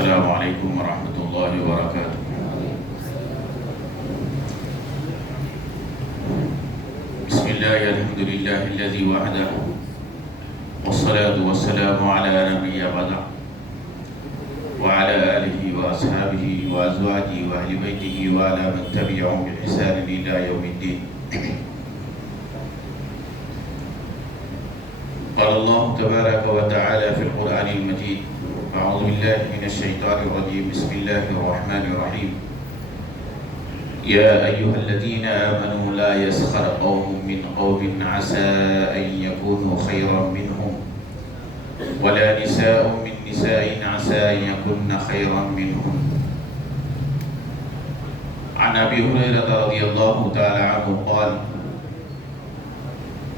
السلام علیکم ورحمۃ اللہ وبرکاتہ۔ بسم اللہ الحمد للہ الذی وحدہ والصلاة والسلام علی نبی بعدہ وعلى آلہ واصحابہ وازواجہ واہل بیتہ وعلی من تبعہم بإحسان الی یوم الدین۔ قال اللہ تبارک وتعالی فی القرآن المجید: اعوذ باللہ من الشیطان الرجیم، بسم اللہ الرحمن الرحیم۔ یا ایہا الذین آمنوا لا یسخر قوم من قوم عسى ان یکونوا خیرا منہم ولا نساء من نساء عسى ان یکن خیرا منہم۔ عن ابی ہریرہ رضی اللہ تعالی عنہ قال: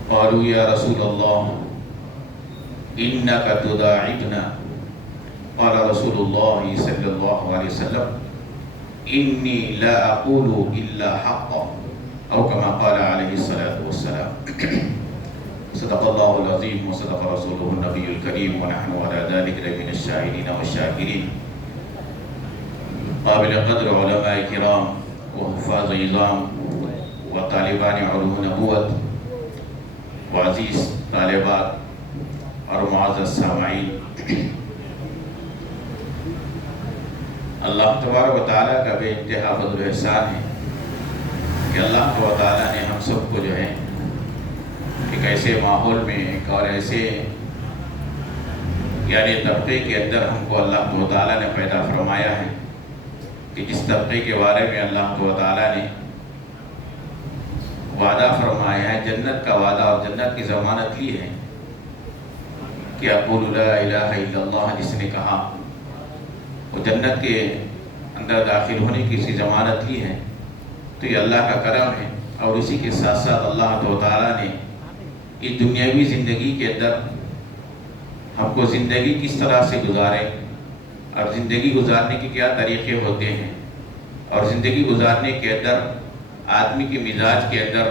قالوا یا رسول اللہ انك تداعبنا، قال رسول الله صلی اللہ علیہ وسلم: انی لا اقول الا حقا، او كما قال علیہ الصلاة والسلام۔ صدق اللہ العظیم وصدق رسولہ النبی الکریم ونحن على ذلك لمن الشاہدین والشاکرین۔ قابل قدر علماء کرام وحفاظ عظام وطالبان علوم نبوت وعزیز طالبات اور معزز سامعین، اللہ تبارک و تعالیٰ کا بے انتہا فضل و احسان ہے کہ اللہ و تعالیٰ نے ہم سب کو جو ہے ایک ایسے ماحول میں، ایک اور ایسے یعنی طبقے کے اندر ہم کو اللہ و تعالیٰ نے پیدا فرمایا ہے کہ جس طبقے کے بارے میں اللہ و تعالیٰ نے وعدہ فرمایا ہے، جنت کا وعدہ اور جنت کی ضمانت لی ہے کہ اقول لا الہ الا اللہ، جس نے کہا وہ جنت کے اندر داخل ہونے کی سی ضمانت لی ہے۔ تو یہ اللہ کا کرم ہے، اور اسی کے ساتھ ساتھ اللہ تعالیٰ نے اس دنیاوی زندگی کے اندر ہم کو زندگی کس طرح سے گزارے اور زندگی گزارنے کے کیا طریقے ہوتے ہیں، اور زندگی گزارنے کے اندر آدمی کے مزاج کے اندر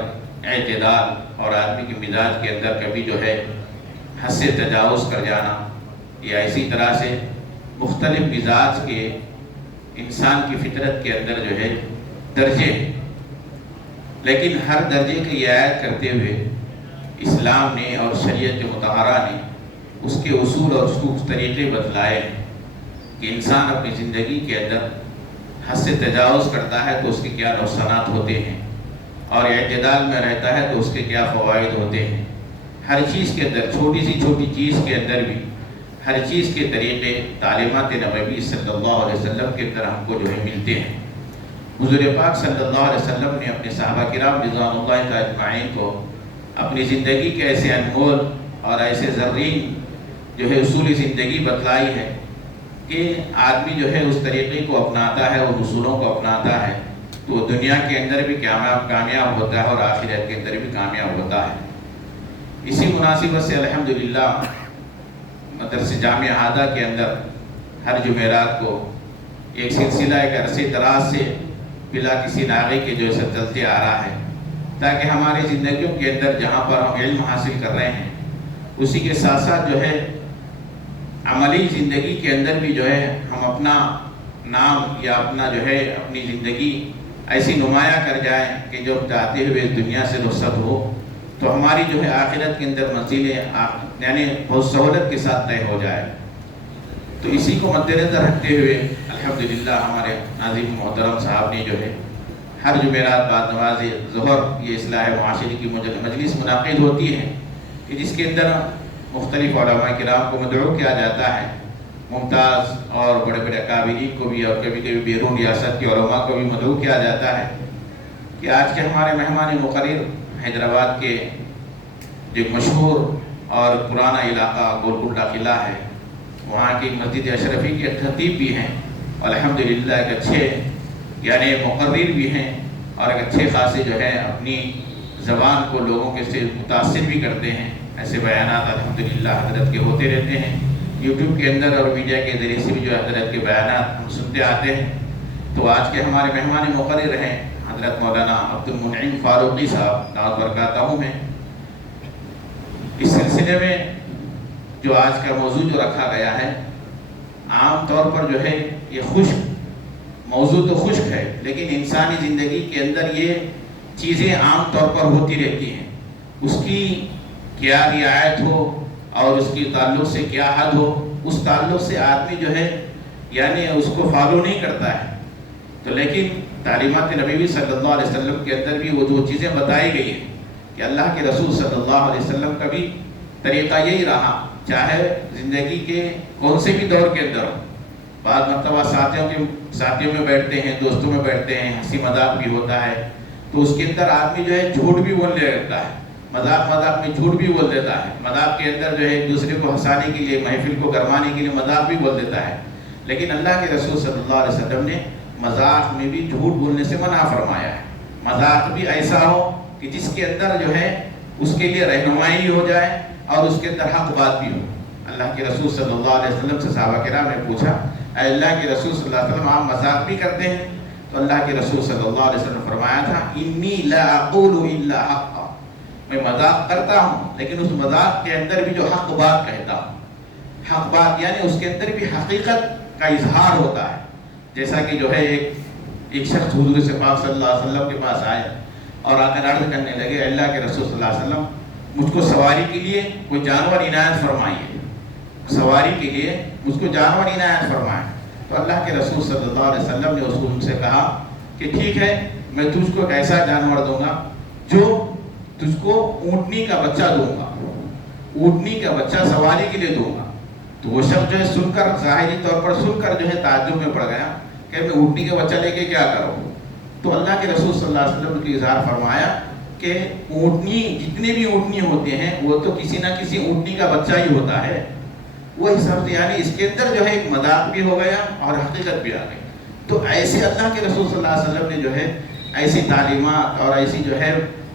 اعتدال اور آدمی کے مزاج کے اندر کبھی جو ہے حد سے تجاوز کر جانا، یا اسی طرح سے مختلف مزاج کے انسان کی فطرت کے اندر جو ہے درجے، لیکن ہر درجے کی رعایت کرتے ہوئے اسلام نے اور شریعت مطہرہ نے اس کے اصول اور اس کو طریقے بتلائے ہیں کہ انسان اپنی زندگی کے اندر حد سے تجاوز کرتا ہے تو اس کے کیا نقصانات ہوتے ہیں، اور اعتدال میں رہتا ہے تو اس کے کیا فوائد ہوتے ہیں۔ ہر چیز کے اندر، چھوٹی سی چھوٹی چیز کے اندر بھی ہر چیز کے طریقے تعلیمات نبوی صلی اللہ علیہ وسلم کے اندر ہم کو جو ہے ملتے ہیں۔ حضور پاک صلی اللہ علیہ وسلم نے اپنے صحابہ کرام رضوان اللہ اجمعین کو اپنی زندگی کے ایسے انمول اور ایسے زرین جو ہے اصول زندگی بتلائی ہے کہ آدمی جو ہے اس طریقے کو اپناتا ہے، ان اصولوں کو اپناتا ہے تو وہ دنیا کے اندر بھی کامیاب ہوتا ہے اور آخرت کے اندر بھی کامیاب ہوتا ہے۔ اسی مناسبت سے الحمدللہ مدرسہ جامعہ ہادہ کے اندر ہر جمعرات کو ایک سلسلہ ایک عرصے دراز سے بلا کسی ناغے کے جو ہے چلتے آ رہا ہے، تاکہ ہماری زندگیوں کے اندر جہاں پر ہم علم حاصل کر رہے ہیں اسی کے ساتھ ساتھ جو ہے عملی زندگی کے اندر بھی جو ہے ہم اپنا نام یا اپنا جو ہے اپنی زندگی ایسی نمایاں کر جائیں کہ جو جاتے ہوئے دنیا سے رخصت ہو تو ہماری جو ہے آخرت کے اندر منزلیں یعنی بہت سہولت کے ساتھ طے ہو جائے۔ تو اسی کو مد نظر رکھتے ہوئے الحمدللہ ہمارے ناظم محترم صاحب نے جو ہے ہر جمعرات بعد نماز ظہر یہ اصلاح معاشرے کی مجلس منعقد ہوتی ہے کہ جس کے اندر مختلف علماء کرام کو مدعو کیا جاتا ہے، ممتاز اور بڑے بڑے اکابرین کو بھی اور کبھی کبھی بیرون ریاست کے علماء کو بھی مدعو کیا جاتا ہے کہ آج کے ہمارے مہمان مقرر حیدرآباد کے جو مشہور اور پرانا علاقہ گولکنڈہ قلعہ ہے، وہاں کی مسجد اشرفی کے خطیب بھی ہیں، الحمدللہ ایک اچھے یعنی مقرر بھی ہیں اور ایک اچھے خاصے جو ہے اپنی زبان کو لوگوں کے سے متاثر بھی کرتے ہیں۔ ایسے بیانات الحمدللہ حضرت کے ہوتے رہتے ہیں، یوٹیوب کے اندر اور میڈیا کے ذریعے سے بھی جو حضرت کے بیانات ہم سنتے آتے ہیں۔ تو آج کے ہمارے مہمان مقرر ہیں حضرت مولانا عبد المنعم فاروقی صاحب دعوت برکاتہ میں۔ اس سلسلے میں جو آج کا موضوع جو رکھا گیا ہے، عام طور پر جو ہے یہ خشک موضوع تو خشک ہے، لیکن انسانی زندگی کے اندر یہ چیزیں عام طور پر ہوتی رہتی ہیں. اس کی کیا رعایت ہو اور اس کی تعلق سے کیا حد ہو، اس تعلق سے آدمی جو ہے یعنی اس کو فالو نہیں کرتا ہے. تو لیکن تعلیمات نبوی صلی اللہ علیہ وسلم کے اندر بھی وہ دو چیزیں بتائی گئی ہیں کہ اللہ کے رسول صلی اللہ علیہ وسلم کا بھی طریقہ یہی رہا، چاہے زندگی کے کون سے بھی دور کے اندر ہو. بعض مرتبہ ساتھیوں میں بیٹھتے ہیں، دوستوں میں بیٹھتے ہیں، ہنسی مذاق بھی ہوتا ہے، تو اس کے اندر آدمی جو ہے جھوٹ بھی بولنے لگتا ہے، مذاق میں جھوٹ بھی بول دیتا ہے. مذاق کے اندر جو ہے ایک دوسرے کو ہنسانے کے لیے، محفل کو گرمانے کے لیے مذاق بھی بول دیتا ہے. لیکن اللہ کے رسول صلی اللہ علیہ وسلم نے مذاق میں بھی جھوٹ بولنے سے منع فرمایا ہے. مذاق بھی ایسا ہو کہ جس کے اندر جو ہے اس کے لیے رہنمائی ہو جائے اور اس کے اندر حق بات بھی ہو. اللہ کے رسول صلی اللہ علیہ وسلم سے صحابہ کرام نے پوچھا، اے اللہ کے رسول صلی اللہ علیہ وسلم آپ مذاق بھی کرتے ہیں؟ تو اللہ کے رسول صلی اللہ علیہ وسلم نے فرمایا تھا، انی لا اقول الا حقا، میں مذاق کرتا ہوں لیکن اس مذاق کے اندر بھی جو حق بات کہتا ہوں. حق بات یعنی اس کے اندر بھی حقیقت کا اظہار ہوتا ہے. جیسا کہ جو ہے ایک شخص حضور سے پاک صلی اللہ علیہ وسلم کے پاس آئے اور آ کر عرض کرنے لگے، اللہ کے رسول صلی اللہ علیہ وسلم مجھ کو سواری کے لیے کوئی جانور عنایت فرمائیے، سواری کے لیے مجھ کو جانور عنایت فرمائے. تو اللہ کے رسول صلی اللہ علیہ وسلم نے اس کو ان سے کہا کہ ٹھیک ہے، میں تجھ کو ایک ایسا جانور دوں گا جو تجھ کو اونٹنی کا بچہ دوں گا، اونٹنی کا بچہ سواری کے لیے دوں گا. تو وہ شخص جو ہے سن کر، ظاہری طور پر سن کر جو ہے تعجب میں پڑ گیا کہ میں اونٹنی کا بچہ لے کے کیا کروں. تو اللہ کے رسول صلی اللہ علیہ وسلم نے اظہار فرمایا کہ اونٹنی، جتنے بھی اونٹنی ہوتے ہیں وہ تو کسی نہ کسی اونٹنی کا بچہ ہی ہوتا ہے. وہ حساب سے یعنی اس کے اندر جو ہے ایک مذاق بھی ہو گیا اور حقیقت بھی آ گئی. تو ایسے اللہ کے رسول صلی اللہ علیہ وسلم نے جو ہے ایسی تعلیمات اور ایسی جو ہے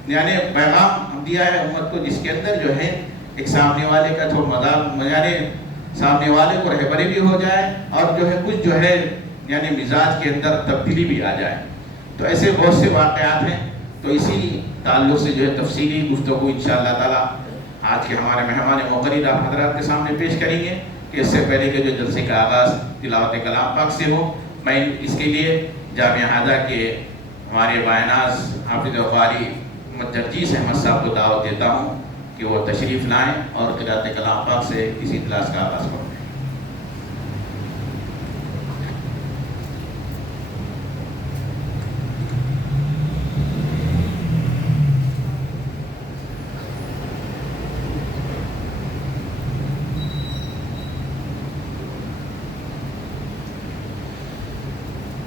یعنی پیغام دیا ہے امت کو، جس کے اندر جو ہے ایک سامنے والے کا تھوڑا مذاق یعنی سامنے والے کو رہبری بھی ہو جائے اور جو ہے کچھ جو ہے یعنی مزاج کے اندر تبدیلی بھی آ جائے. تو ایسے بہت سے واقعات ہیں. تو اسی تعلق سے جو ہے تفصیلی گفتگو انشاءاللہ تعالی آج کے ہمارے مہمان مقرر آپ حضرات کے سامنے پیش کریں گے کہ اس سے پہلے کہ جو جلسے کا آغاز تلاوت کلام پاک سے ہو، میں اس کے لیے جامعہ ہاضہ کے ہمارے بائناز حافظ و قاری محمد جرجیس احمد صاحب کو دعوت دیتا ہوں کہ وہ تشریف لائیں اور قرأت کلام پاک سے کسی اجلاس کا آغاز کریں.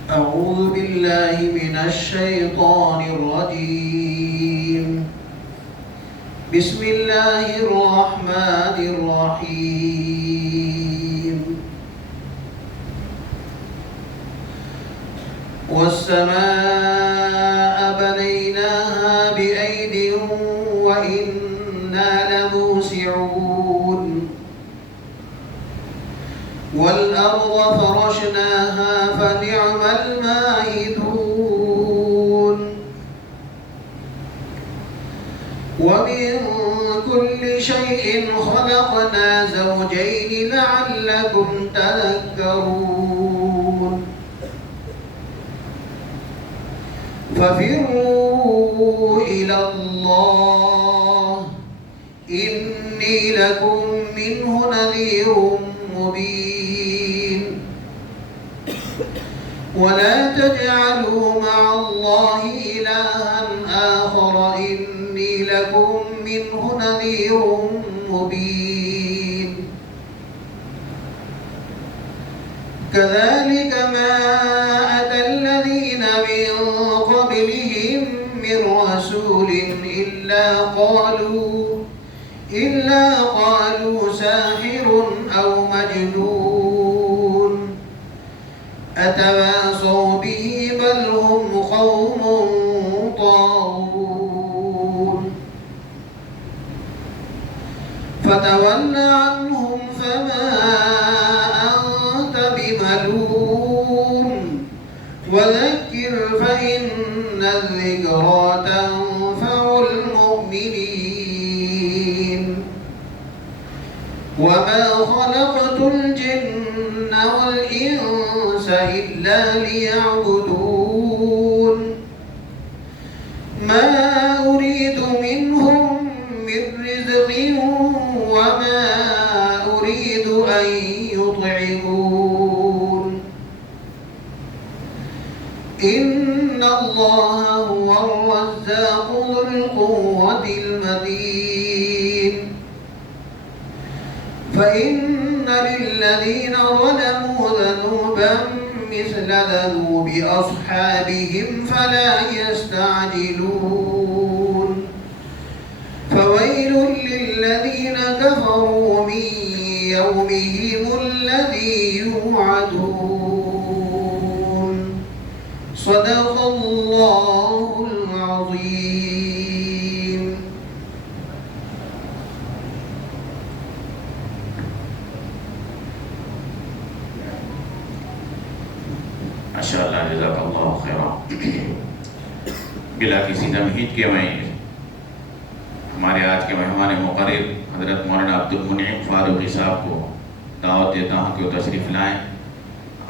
أعوذ بالله من الشيطان الرجيم. بسم الله الرحمن الرحيم. والسماء بنيناها بأيد وإنا لموسعون. والأرض فرشناها فنعم الماهدون. ومن كل شيء خلقنا زوجين لعلكم تذكرون. ففروا إلى الله إني لكم منه نذير مبين. ولا تجعلوا مع الله إلها آخر إني لكم منه نذير مبين. كذلك ما أتى الذين من قبلهم من رسول إلا قالوا ساحر أو مجنون أتواصوا به بل هم قوم طاغون. فتول عنهم فما أنت بملوم وذكر فإن الذكرى تنفع المؤمنين. وما خلقت الجن الناس إلا ليعبدون ما أريد منهم من رزق وما أريد أن يطعمون إن الله هو الرزاق ذو القوة المتين فإن للذين ظلموا ذنوبا مثل ذنوب أصحابهم فلا يستعجلون فويل للذين كفروا من يومهم الذي يوعدون صدق الله العظيم. ماشاءاللہ جزاک اللہ خیرا. بلا کسی تمہید کے میں ہمارے آج کے مہمان مقرر حضرت مولانا عبد المنعم فاروقی صاحب کو دعوت دیتا ہوں کہ وہ تشریف لائیں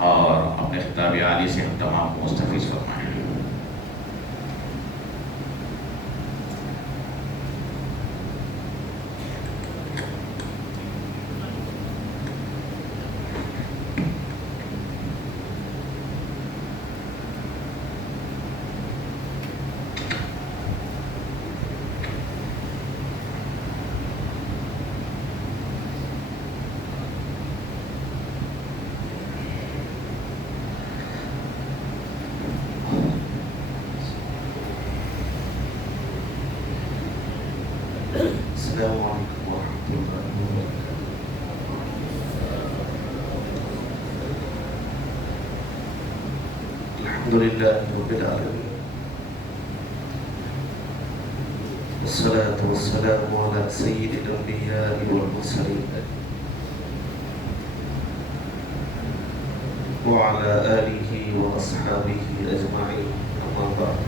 اور اپنے خطاب عالی سے ہم تمام کو مستفیض فرمائیں. السلام عليكم ورحمة الله وبركاته. الحمد لله رب العالمين والصلاة والسلام على سيد الأنبياء والمرسلين وعلى آله وأصحابه أجمعين أما بعد.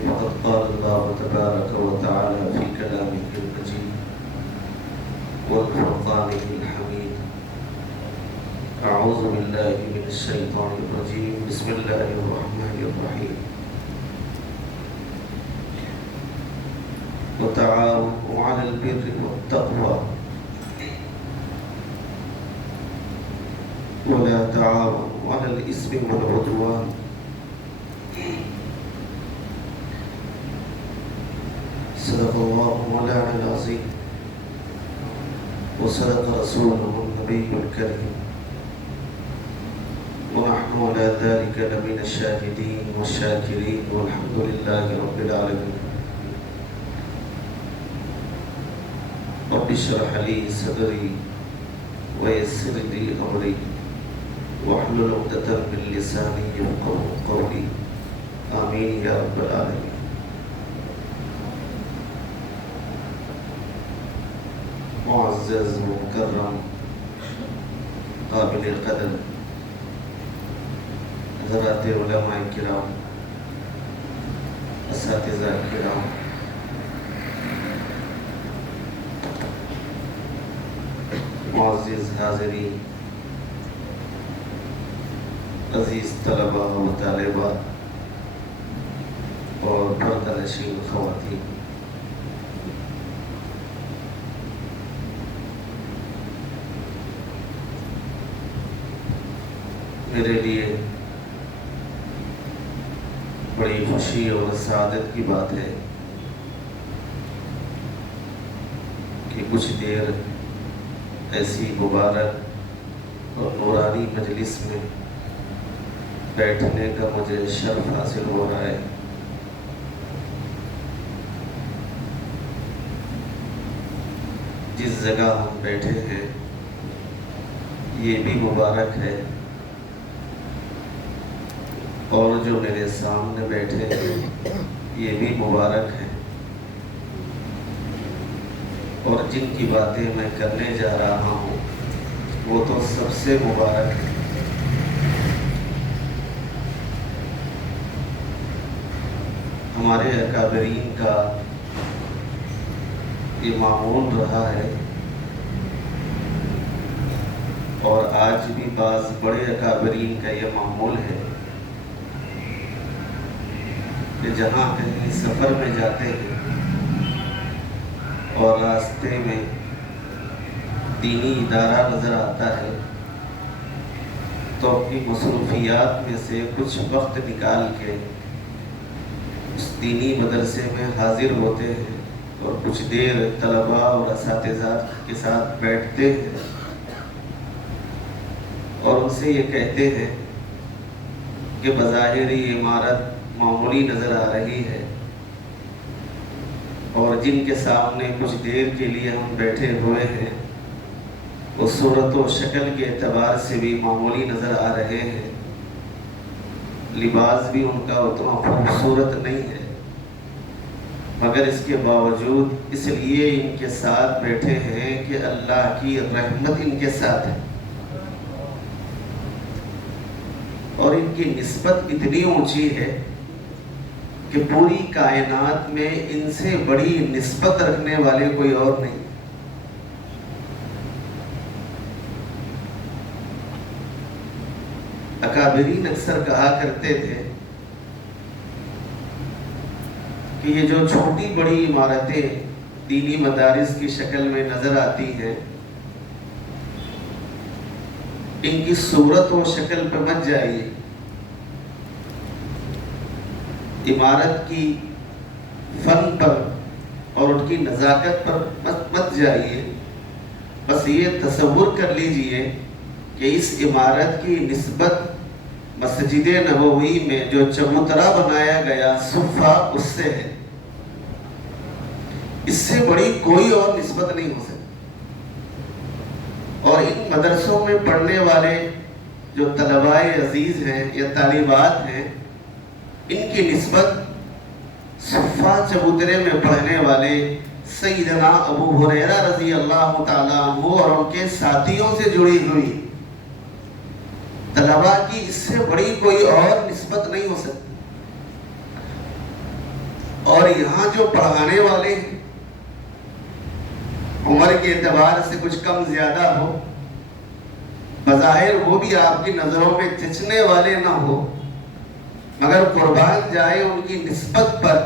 وقد قال الله تبارك وتعالى في كلامه المجيد والفرقانه الحميد أعوذ بالله من الشيطان الرجيم بسم الله الرحمن الرحيم وتعاونوا على البر والتقوى ولا تعاونوا على الإثم والعدوان صدق الله مولانا العظيم وصدق رسوله النبي الكريم ونحن على ذلك لمن الشاهدين والشاكرين والحمد لله رب العالمين. رب اشرح لي صدري ويسر لي أمري واحلل عقدة من لساني يفقهوا قولي آمين يا رب العالمين. معزز مکرم قابل قدر حضرات علماء کرام اساتذہ کرام معزز حاضرین عزیز طلباء و طالبات اور پردہ نشین خواتین، میرے لیے بڑی خوشی اور سعادت کی بات ہے کہ کچھ دیر ایسی مبارک اور نورانی مجلس میں بیٹھنے کا مجھے شرف حاصل ہو رہا ہے. جس جگہ ہم بیٹھے ہیں یہ بھی مبارک ہے، اور جو میرے سامنے بیٹھے ہیں یہ بھی مبارک ہے، اور جن کی باتیں میں کرنے جا رہا ہوں وہ تو سب سے مبارک ہے. ہمارے اکابرین کا یہ معمول رہا ہے اور آج بھی بعض بڑے اکابرین کا یہ معمول ہے کہ جہاں کہیں سفر میں جاتے ہیں اور راستے میں دینی ادارہ نظر آتا ہے تو اپنی مصروفیات میں سے کچھ وقت نکال کے اس دینی مدرسے میں حاضر ہوتے ہیں اور کچھ دیر طلباء اور اساتذہ کے ساتھ بیٹھتے ہیں اور ان سے یہ کہتے ہیں کہ بظاہر یہ عمارت معمولی نظر آ رہی ہے اور جن کے سامنے کچھ دیر کے لیے ہم بیٹھے ہوئے ہیں وہ صورت و شکل کے اعتبار سے بھی معمولی نظر آ رہے ہیں، لباس بھی ان کا اتنا خوبصورت نہیں ہے، مگر اس کے باوجود اس لیے ان کے ساتھ بیٹھے ہیں کہ اللہ کی رحمت ان کے ساتھ ہے اور ان کی نسبت اتنی اونچی ہے کہ پوری کائنات میں ان سے بڑی نسبت رکھنے والے کوئی اور نہیں۔ اکابرین اکثر کہا کرتے تھے کہ یہ جو چھوٹی بڑی عمارتیں دینی مدارس کی شکل میں نظر آتی ہیں، ان کی صورت و شکل پہ مت جائیے، عمارت کی فن پر اور ان کی نزاکت پر مت جائیے، بس یہ تصور کر لیجئے کہ اس عمارت کی نسبت مسجد نبوی میں جو چبوترا بنایا گیا صفہ اس سے ہے، اس سے بڑی کوئی اور نسبت نہیں ہو سکتی۔ اور ان مدرسوں میں پڑھنے والے جو طلباء عزیز ہیں یا طالبات ہیں، ان کی نسبت صفہ چبوترے میں پڑھنے والے سیدنا ابو ہریرہ رضی اللہ تعالیٰ عنہ اور ان کے ساتھیوں سے جڑی ہوئی، طلباء کی اس سے بڑی کوئی اور نسبت نہیں ہو سکتی۔ اور یہاں جو پڑھانے والے ہیں، عمر کے اعتبار سے کچھ کم زیادہ ہو، بظاہر وہ بھی آپ کی نظروں میں چچنے والے نہ ہو، مگر قربان جائے ان کی نسبت پر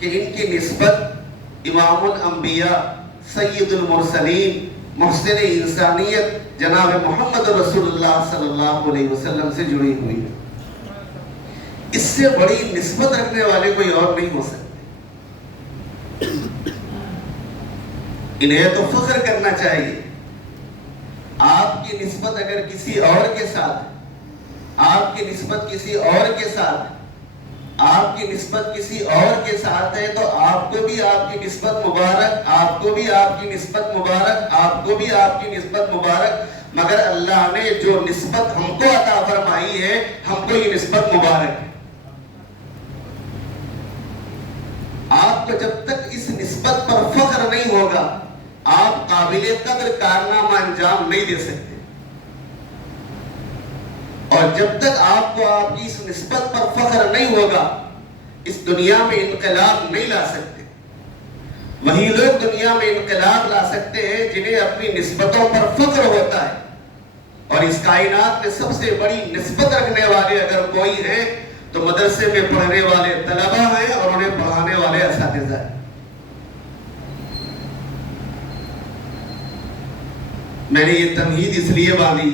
کہ ان کی نسبت امام الانبیاء سید المرسلین محسن انسانیت جناب محمد رسول اللہ صلی اللہ علیہ وسلم سے جڑی ہوئی ہے۔ اس سے بڑی نسبت رکھنے والے کوئی اور نہیں ہو سکتے۔ انہیں تو فخر کرنا چاہیے۔ آپ کی نسبت اگر کسی اور کے ساتھ، آپ کی نسبت کسی اور کے ساتھ، آپ کی نسبت کسی اور کے ساتھ ہے تو آپ کو بھی آپ کی نسبت مبارک، آپ کو بھی آپ کی نسبت مبارک، آپ کو بھی آپ کی نسبت مبارک، مگر اللہ نے جو نسبت ہم کو عطا فرمائی ہے، ہم کو یہ نسبت مبارک ہے۔ آپ کو جب تک اس نسبت پر فخر نہیں ہوگا، آپ قابل قدر کارنامہ انجام نہیں دے سکتے، اور جب تک آپ کو آپ کی اس نسبت پر فخر نہیں ہوگا، اس دنیا میں انقلاب نہیں لا سکتے۔ وہی لوگ دنیا میں انقلاب لا سکتے ہیں جنہیں اپنی نسبتوں پر فخر ہوتا ہے، اور اس کائنات میں سب سے بڑی نسبت رکھنے والے اگر کوئی ہیں تو مدرسے میں پڑھنے والے طلباء ہیں اور انہیں پڑھانے والے اساتذہ ہیں۔ میں نے یہ تمہید اس لیے باندھی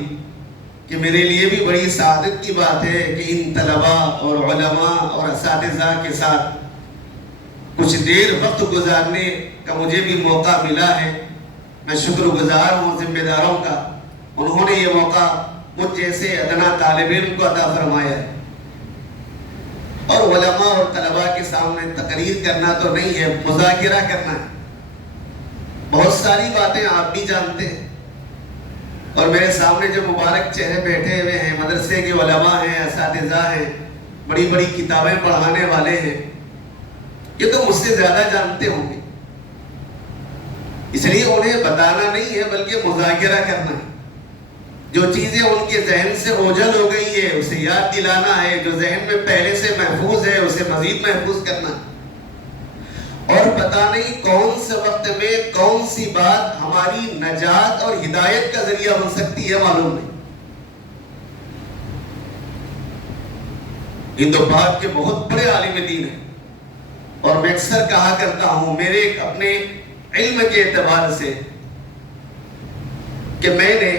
کہ میرے لیے بھی بڑی سعادت کی بات ہے کہ ان طلباء اور علماء اور اساتذہ کے ساتھ کچھ دیر وقت گزارنے کا مجھے بھی موقع ملا ہے۔ میں شکر گزار ہوں ذمہ داروں کا، انہوں نے یہ موقع مجھ جیسے ادنا طالب علم کو عطا فرمایا ہے۔ اور علماء اور طلباء کے سامنے تقریر کرنا تو نہیں ہے، مذاکرہ کرنا ہے۔ بہت ساری باتیں آپ بھی جانتے ہیں، اور میرے سامنے جو مبارک چہرے بیٹھے ہوئے ہیں، مدرسے کے علماء ہیں، اساتذہ ہیں، بڑی بڑی کتابیں پڑھانے والے ہیں، یہ تو مجھ سے زیادہ جانتے ہوں گے، اس لیے انہیں بتانا نہیں ہے بلکہ مذاکرہ کرنا ہے۔ جو چیزیں ان کے ذہن سے اوجھل ہو گئی ہے اسے یاد دلانا ہے، جو ذہن میں پہلے سے محفوظ ہے اسے مزید محفوظ کرنا ہے۔ اور پتہ نہیں کون سے وقت میں کون سی بات ہماری نجات اور ہدایت کا ذریعہ بن سکتی ہے، معلوم نہیں۔ ہند و پاک کے بہت بڑے عالم دین ہیں، اور میں اکثر کہا کرتا ہوں میرے اپنے علم کے اعتبار سے کہ میں نے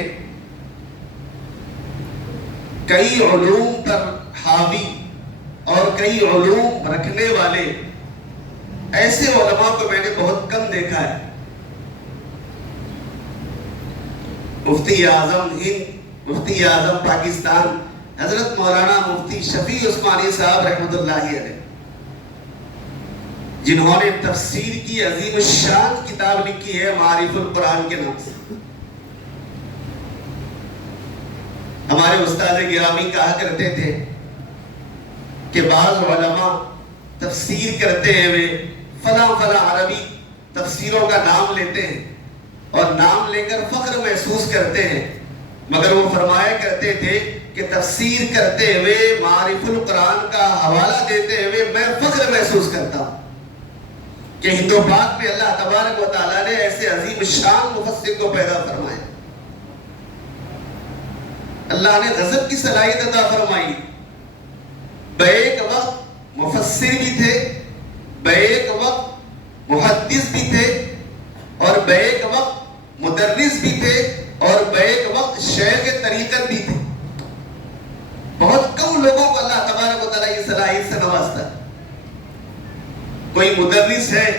کئی علوم پر حاوی اور کئی علوم رکھنے والے ایسے علماء کو میں نے بہت کم دیکھا ہے۔ مفتی اعظم ہند، مفتی اعظم پاکستان حضرت مولانا مفتی شفیع عثمانی صاحب رحمۃ اللہ علیہ، جنہوں نے تفسیر کی عظیم الشان کتاب لکھی ہے معارف القرآن کے نام سے۔ ہمارے استاد گرامی کہا کرتے تھے کہ بعض علماء تفسیر کرتے ہوئے فلاں فلاں عربی تفسیروں کا نام لیتے ہیں اور نام لے کر فخر محسوس کرتے ہیں، مگر وہ فرمایا کرتے تھے کہ تفسیر کرتے ہوئے معارف القرآن کا حوالہ دیتے ہوئے میں فخر محسوس کرتا ہوں کہ ہند و پاک میں اللہ تبارک و تعالیٰ نے ایسے عظیم شان مفسر کو پیدا فرمایا۔ اللہ نے غضب کی صلاحیت عطا فرمائی، بیک وقت مفسر بھی تھے، بیک وقت محدث بھی تھے، اور بیک وقت مدرس بھی تھے، اور بیک وقت شیخ طریقت بھی تھے۔ بہت کم لوگوں کو اللہ تبارک و تعالیٰ یہ صلاحیت سے نوازتا ہے۔ کوئی مدرس ہے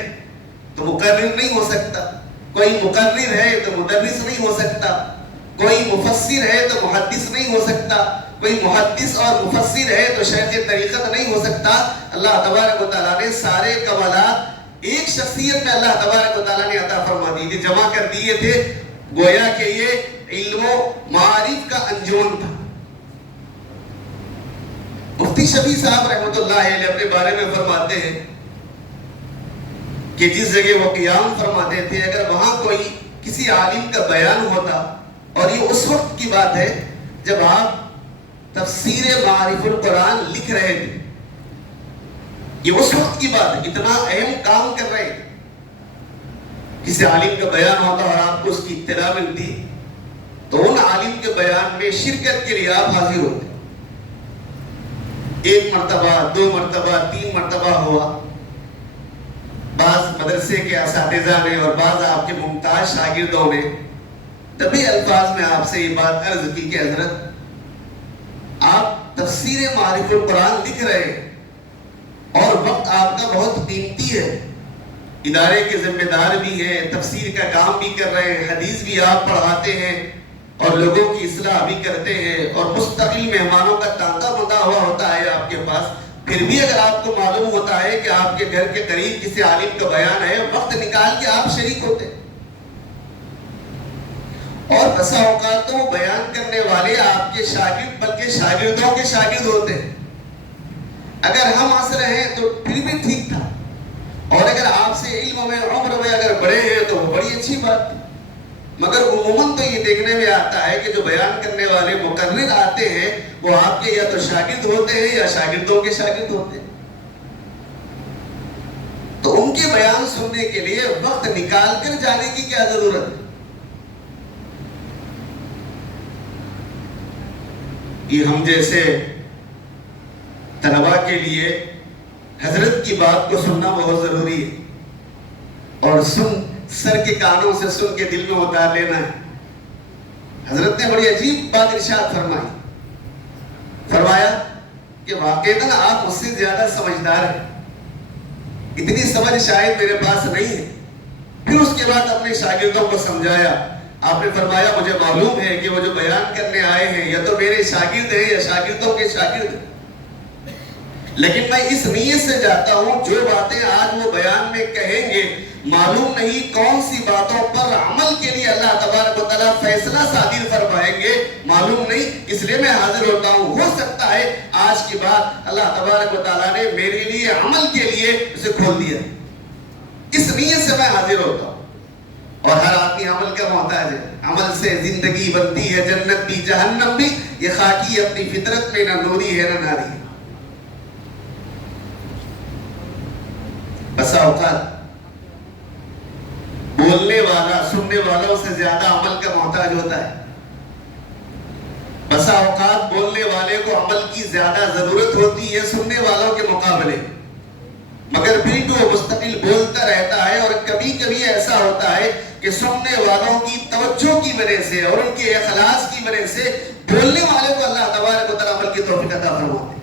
تو مقرر نہیں ہو سکتا، کوئی مقرر ہے تو مدرس نہیں ہو سکتا، کوئی مفسر ہے تو محدث نہیں ہو سکتا، کوئی محدث اور مفسر ہے تو شیخ طریقت نہیں ہو سکتا۔ اللہ تبارک و تعالیٰ نے سارے کمالات ایک شخصیت میں اللہ تبارک و تعالیٰ نے عطا فرما دیے، جمع کر دیے تھے، گویا کہ یہ علم و معارف کا انجمن تھا۔ مفتی شفیع صاحب رحمۃ اللہ علیہ اپنے بارے میں فرماتے ہیں کہ جس جگہ وہ قیام فرماتے تھے، اگر وہاں کوئی کسی عالم کا بیان ہوتا، اور یہ اس وقت کی بات ہے جب آپ تفسیر معارف القرآن لکھ رہے تھے، یہ اس وقت کی بات ہے، اتنا اہم کام کر رہے تھے، کسی عالم کا بیان ہوتا اور آپ کو اس کی اطلاع ملتی تو ان عالم کے بیان میں شرکت کے لیے آپ حاضر ہوتے۔ ایک مرتبہ، دو مرتبہ، تین مرتبہ ہوا، بعض مدرسے کے اساتذہ نے اور بعض آپ کے ممتاز شاگردوں نے طبی الفاظ میں آپ سے یہ بات عرض کی کہ حضرت آپ تفسیر معارف القرآن لکھ رہے ہیں اور وقت آپ کا بہت قیمتی ہے، ادارے کے ذمہ دار بھی ہیں، تفسیر کا کام بھی کر رہے ہیں، حدیث بھی آپ پڑھاتے ہیں اور لوگوں کی اصلاح بھی کرتے ہیں، اور مستقل مہمانوں کا تانتا بندہ ہوا ہوتا ہے آپ کے پاس، پھر بھی اگر آپ کو معلوم ہوتا ہے کہ آپ کے گھر کے قریب کسی عالم کا بیان ہے، وقت نکال کے آپ شریک ہوتے ہیں۔ اور بسا اوقات تو بیان کرنے والے آپ کے شاگرد بلکہ شاگردوں کے شاگرد ہوتے ہیں۔ اگر ہم عصر ہیں تو پھر بھی ٹھیک تھا، اور اگر آپ سے علم میں عمر میں اگر بڑے ہیں تو وہ بڑی اچھی بات تھی، مگر عموماً تو یہ دیکھنے میں آتا ہے کہ جو بیان کرنے والے مقرر آتے ہیں وہ آپ کے یا تو شاگرد ہوتے ہیں یا شاگردوں کے شاگرد ہوتے ہیں، تو ان کے بیان سننے کے لیے وقت نکال کر جانے کی کیا ضرورت ہے؟ یہ ہم جیسے طلباء کے لیے حضرت کی بات کو سننا بہت ضروری ہے، اور سر کے کانوں سے سن کے دل میں اتار لینا ہے۔ حضرت نے بڑی عجیب بات ارشاد فرمایا کہ واقعتاً آپ مجھ سے زیادہ سمجھدار ہیں، اتنی سمجھ شاید میرے پاس نہیں ہے۔ پھر اس کے بعد اپنے شاگردوں کو سمجھایا، آپ نے فرمایا مجھے معلوم ہے کہ وہ جو بیان کرنے آئے ہیں یا تو میرے شاگرد ہیں یا شاگردوں کے شاگرد ہیں، لیکن میں اس نیت سے جاتا ہوں جو باتیں آج وہ بیان میں کہیں گے معلوم نہیں کون سی باتوں پر عمل کے لیے اللہ تبارک و تعالیٰ فیصلہ صادر فرمائیں گے، معلوم نہیں، اس لیے میں حاضر ہوتا ہوں۔ ہو سکتا ہے آج کی بات اللہ تبارک و تعالیٰ نے میرے لیے عمل کے لیے اسے کھول دیا، اس نیت سے میں حاضر ہوتا ہوں۔ اور ہر آدمی عمل کا محتاج ہے، عمل سے زندگی بنتی ہے، جنت بھی جہنم بھی، یہ خاکی اپنی فطرت میں نہ نوری ہے نہ ناری ہے۔ بسا اوقات بولنے والا سننے والوں سے زیادہ عمل کا محتاج ہوتا ہے. بسا اوقات بولنے والے کو عمل کی زیادہ ضرورت ہوتی ہے سننے والوں کے مقابلے، مگر پھر بھی وہ مستقل بولتا رہتا ہے. اور کبھی کبھی ایسا ہوتا ہے کہ سننے والوں کی توجہ کی وجہ سے اور ان کے اخلاص کی وجہ سے بولنے والے کو اللہ تبارک و تعالیٰ عمل کی توفیق عطا فرماتے ہیں.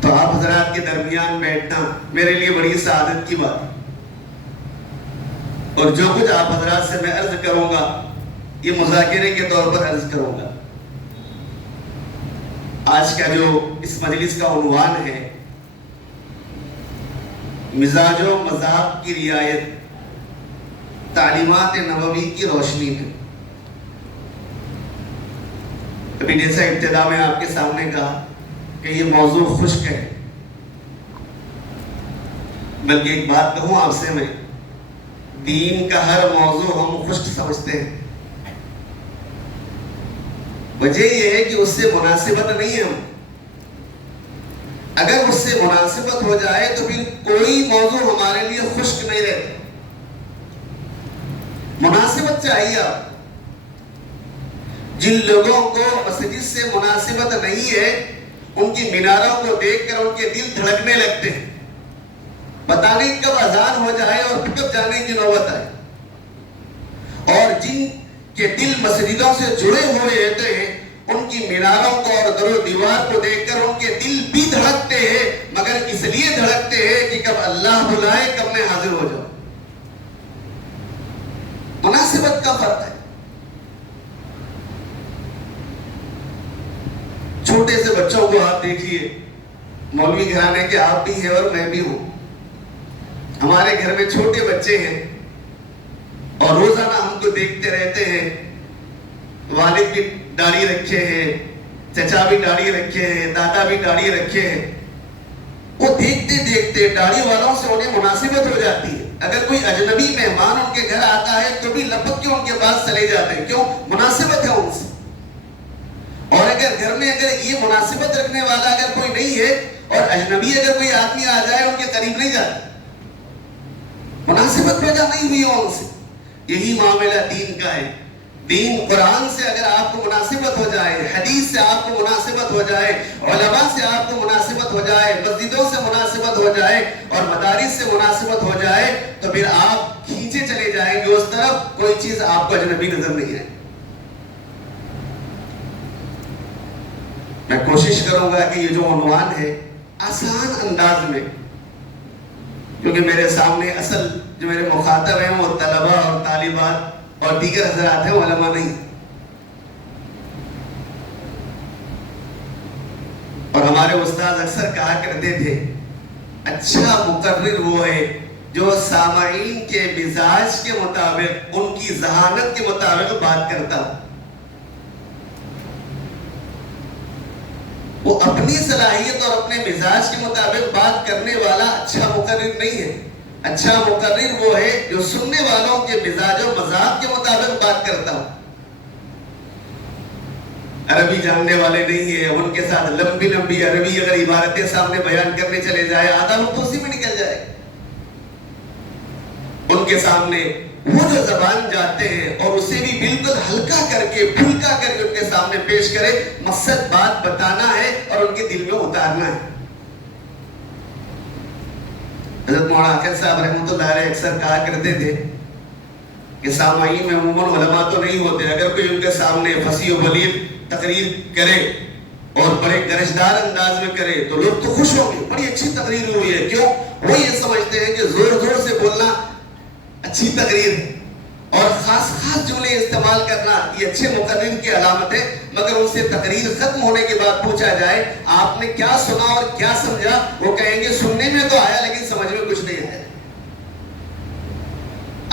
تو آپ حضرات کے درمیان بیٹھنا میرے لیے بڑی سعادت کی بات ہے. اور جو کچھ آپ حضرات سے میں عرض کروں گا یہ مذاکرے کے طور پر عرض کروں گا. آج کا جو اس مجلس کا عنوان ہے مزاج و مذاق کی رعایت تعلیمات نبوی کی روشنی میں. ابھی جیسا ابتدا میں آپ کے سامنے کہا کہ یہ موضوع خشک ہے، بلکہ ایک بات کہوں آپ سے میں، دین کا ہر موضوع ہم خشک سمجھتے ہیں. وجہ یہ ہے کہ اس سے مناسبت نہیں ہے. اگر اس سے مناسبت ہو جائے تو پھر کوئی موضوع ہمارے لیے خشک نہیں رہتا. مناسبت چاہیے. آپ جن لوگوں کو مسجد سے مناسبت نہیں ہے ان کی میناروں کو دیکھ کر ان کے دل دھڑکنے لگتے ہیں. پتہ نہیں کب اذان ہو جائے اور کب جانے کی نوبت آئے. اور جن کے دل مسجدوں سے جڑے ہوئے رہتے ہیں ان کی میناروں کو اور در و دیوار کو دیکھ کر ان کے دل بھی دھڑکتے ہیں، مگر اس لیے دھڑکتے ہیں کہ کب اللہ بلائے کب میں حاضر ہو جاؤں. مناسبت کا فرق ہے. چھوٹے سے بچوں کو آپ دیکھیے، مولوی گھرانے کے آپ بھی ہیں اور میں بھی ہوں. ہمارے گھر میں چھوٹے بچے ہیں اور روزانہ ہم کو دیکھتے رہتے ہیں. والد بھی داڑھی رکھے ہیں، چچا بھی داڑھی رکھے ہیں، دادا بھی داڑھی رکھے ہیں. وہ دیکھتے دیکھتے داڑھی والوں سے انہیں مناسبت ہو جاتی ہے. اگر کوئی اجنبی مہمان ان کے گھر آتا ہے تو بھی لپک کے ان کے پاس چلے جاتے ہیں. کیوں؟ مناسبت ہے ان سے. اور اگر گھر میں اگر یہ مناسبت رکھنے والا اگر کوئی نہیں ہے اور اجنبی اگر کوئی آدمی آ جائے ان کے قریب نہیں جاتے. مناسبت پیدا نہیں ہوئی ان سے. یہی معاملہ دین کا ہے. دین قرآن سے اگر آپ کو مناسبت ہو جائے، حدیث سے آپ کو مناسبت ہو جائے، علماء سے آپ کو مناسبت ہو جائے، مسجدوں سے مناسبت ہو جائے اور مدارس سے مناسبت ہو جائے تو پھر آپ کھینچے چلے جائیں گے اس طرف. کوئی چیز آپ کو اجنبی نظر نہیں آئے. میں کوشش کروں گا کہ یہ جو عنوان ہے آسان انداز میں، کیونکہ میرے سامنے اصل جو میرے مخاطب ہیں وہ طلبہ اور طالبات اور دیگر حضرات ہیں، علماء نہیں. اور ہمارے استاد اکثر کہا کرتے تھے اچھا مقرر وہ ہے جو سامعین کے مزاج کے مطابق ان کی ذہانت کے مطابق بات کرتا ہو. وہ اپنی صلاحیت اور اپنے مزاج کے مطابق بات کرنے والا اچھا مقرر نہیں ہے. اچھا مقرر وہ ہے جو سننے والوں کے مزاج و مذاق کے مطابق بات کرتا ہو. عربی جاننے والے نہیں ہیں، ان کے ساتھ لمبی لمبی عربی اگر عبارتیں سامنے بیان کرنے چلے جائے آدھا وقت اسی میں نکل جائے. ان کے سامنے وہ جو زبان جاتے ہیں اور اسے بھی بالکل ہلکا کر کے پھلکا کر کے ان کے سامنے پیش کرے. مقصد بات بتانا ہے اور ان کے دل میں اتارنا ہے. حضرت مولانا عاقل صاحب رحمۃ اللہ علیہ اکثر کہا کرتے تھے کہ سامعین میں عموماً علماء تو نہیں ہوتے. اگر کوئی ان کے سامنے فصیح و بلیغ تقریر کرے اور بڑے گرجدار انداز میں کرے تو لوگ تو خوش ہوں گے، بڑی اچھی تقریر ہوئی ہے. کیوں؟ وہ یہ سمجھتے ہیں کہ زور زور سے بولنا اچھی تقریر ہے اور خاص خاص جملے استعمال کرنا یہ اچھے مقرر کی علامت ہے. مگر ان سے تقریر ختم ہونے کے بعد پوچھا جائے آپ نے کیا سنا اور کیا سمجھا، وہ کہیں گے سننے میں تو آیا لیکن سمجھ میں کچھ نہیں آیا.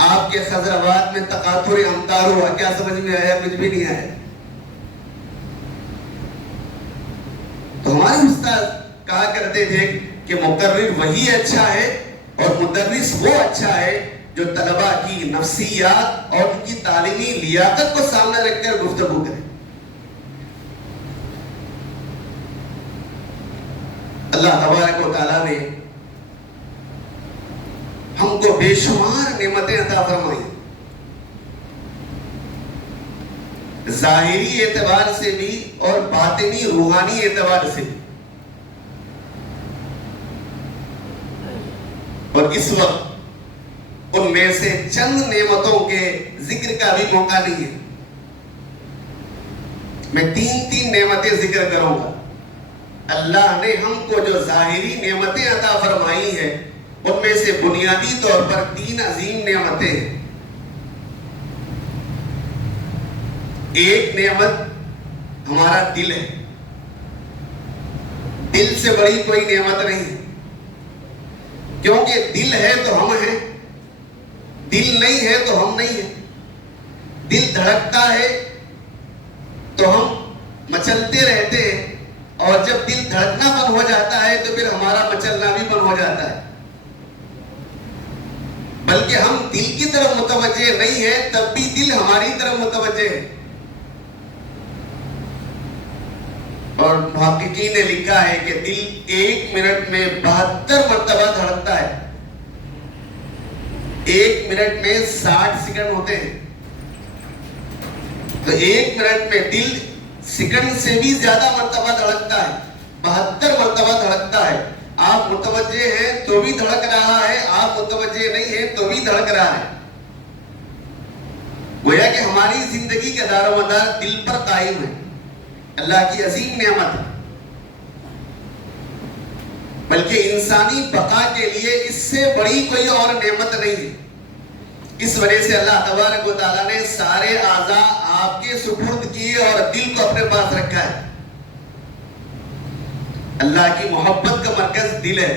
آپ کے خضروات میں تقاطر امطار ہوا، کیا سمجھ میں آیا؟ کچھ بھی نہیں آیا. تو ہمارے استاد کہا کرتے تھے کہ مقرر وہی اچھا ہے اور مدرس وہ اچھا ہے جو طلباء کی نفسیات اور ان کی تعلیمی لیاقت کو سامنے رکھ کر گفتگو کرے. اللہ تبارک و تعالیٰ نے ہم ہم کو بے شمار نعمتیں عطا فرمائی، ظاہری اعتبار سے بھی اور باطنی روحانی اعتبار سے بھی. اور اس وقت ان میں سے چند نعمتوں کے ذکر کا بھی موقع نہیں ہے. میں تین نعمتیں ذکر کروں گا. اللہ نے ہم کو جو ظاہری نعمتیں عطا فرمائی ہیں ان میں سے بنیادی طور پر 3 عظیم نعمتیں ہیں. ایک نعمت ہمارا دل ہے. دل سے بڑی کوئی نعمت نہیں ہے، کیونکہ دل ہے تو ہم ہیں، دل نہیں ہے تو ہم نہیں ہیں. دل دھڑکتا ہے تو ہم مچلتے رہتے ہیں، اور جب دل دھڑکنا بند ہو جاتا ہے تو پھر ہمارا مچلنا بھی بند ہو جاتا ہے. بلکہ ہم دل کی طرف متوجہ نہیں ہیں تب بھی دل ہماری طرف متوجہ ہے. اور محققین نے لکھا ہے کہ دل 1 منٹ میں 72 مرتبہ دھڑکتا ہے. 1 منٹ میں 60 سیکنڈ ہوتے ہیں، تو 1 منٹ میں دل سیکنڈ سے بھی زیادہ مرتبہ دھڑکتا ہے. 72 مرتبہ دھڑکتا ہے. آپ متوجہ ہیں تو بھی دھڑک رہا ہے، آپ متوجہ نہیں ہیں تو بھی دھڑک رہا ہے. گویا کہ ہماری زندگی کا دار و مدار دل پر قائم ہے. اللہ کی عظیم نعمت ہے. بلکہ انسانی بقا کے لیے اس سے بڑی کوئی اور نعمت نہیں ہے. اس وجہ سے اللہ تبارک و تعالیٰ نے سارے اعضاء آپ کے سپرد کیے اور دل کو اپنے پاس رکھا ہے. اللہ کی محبت کا مرکز دل ہے،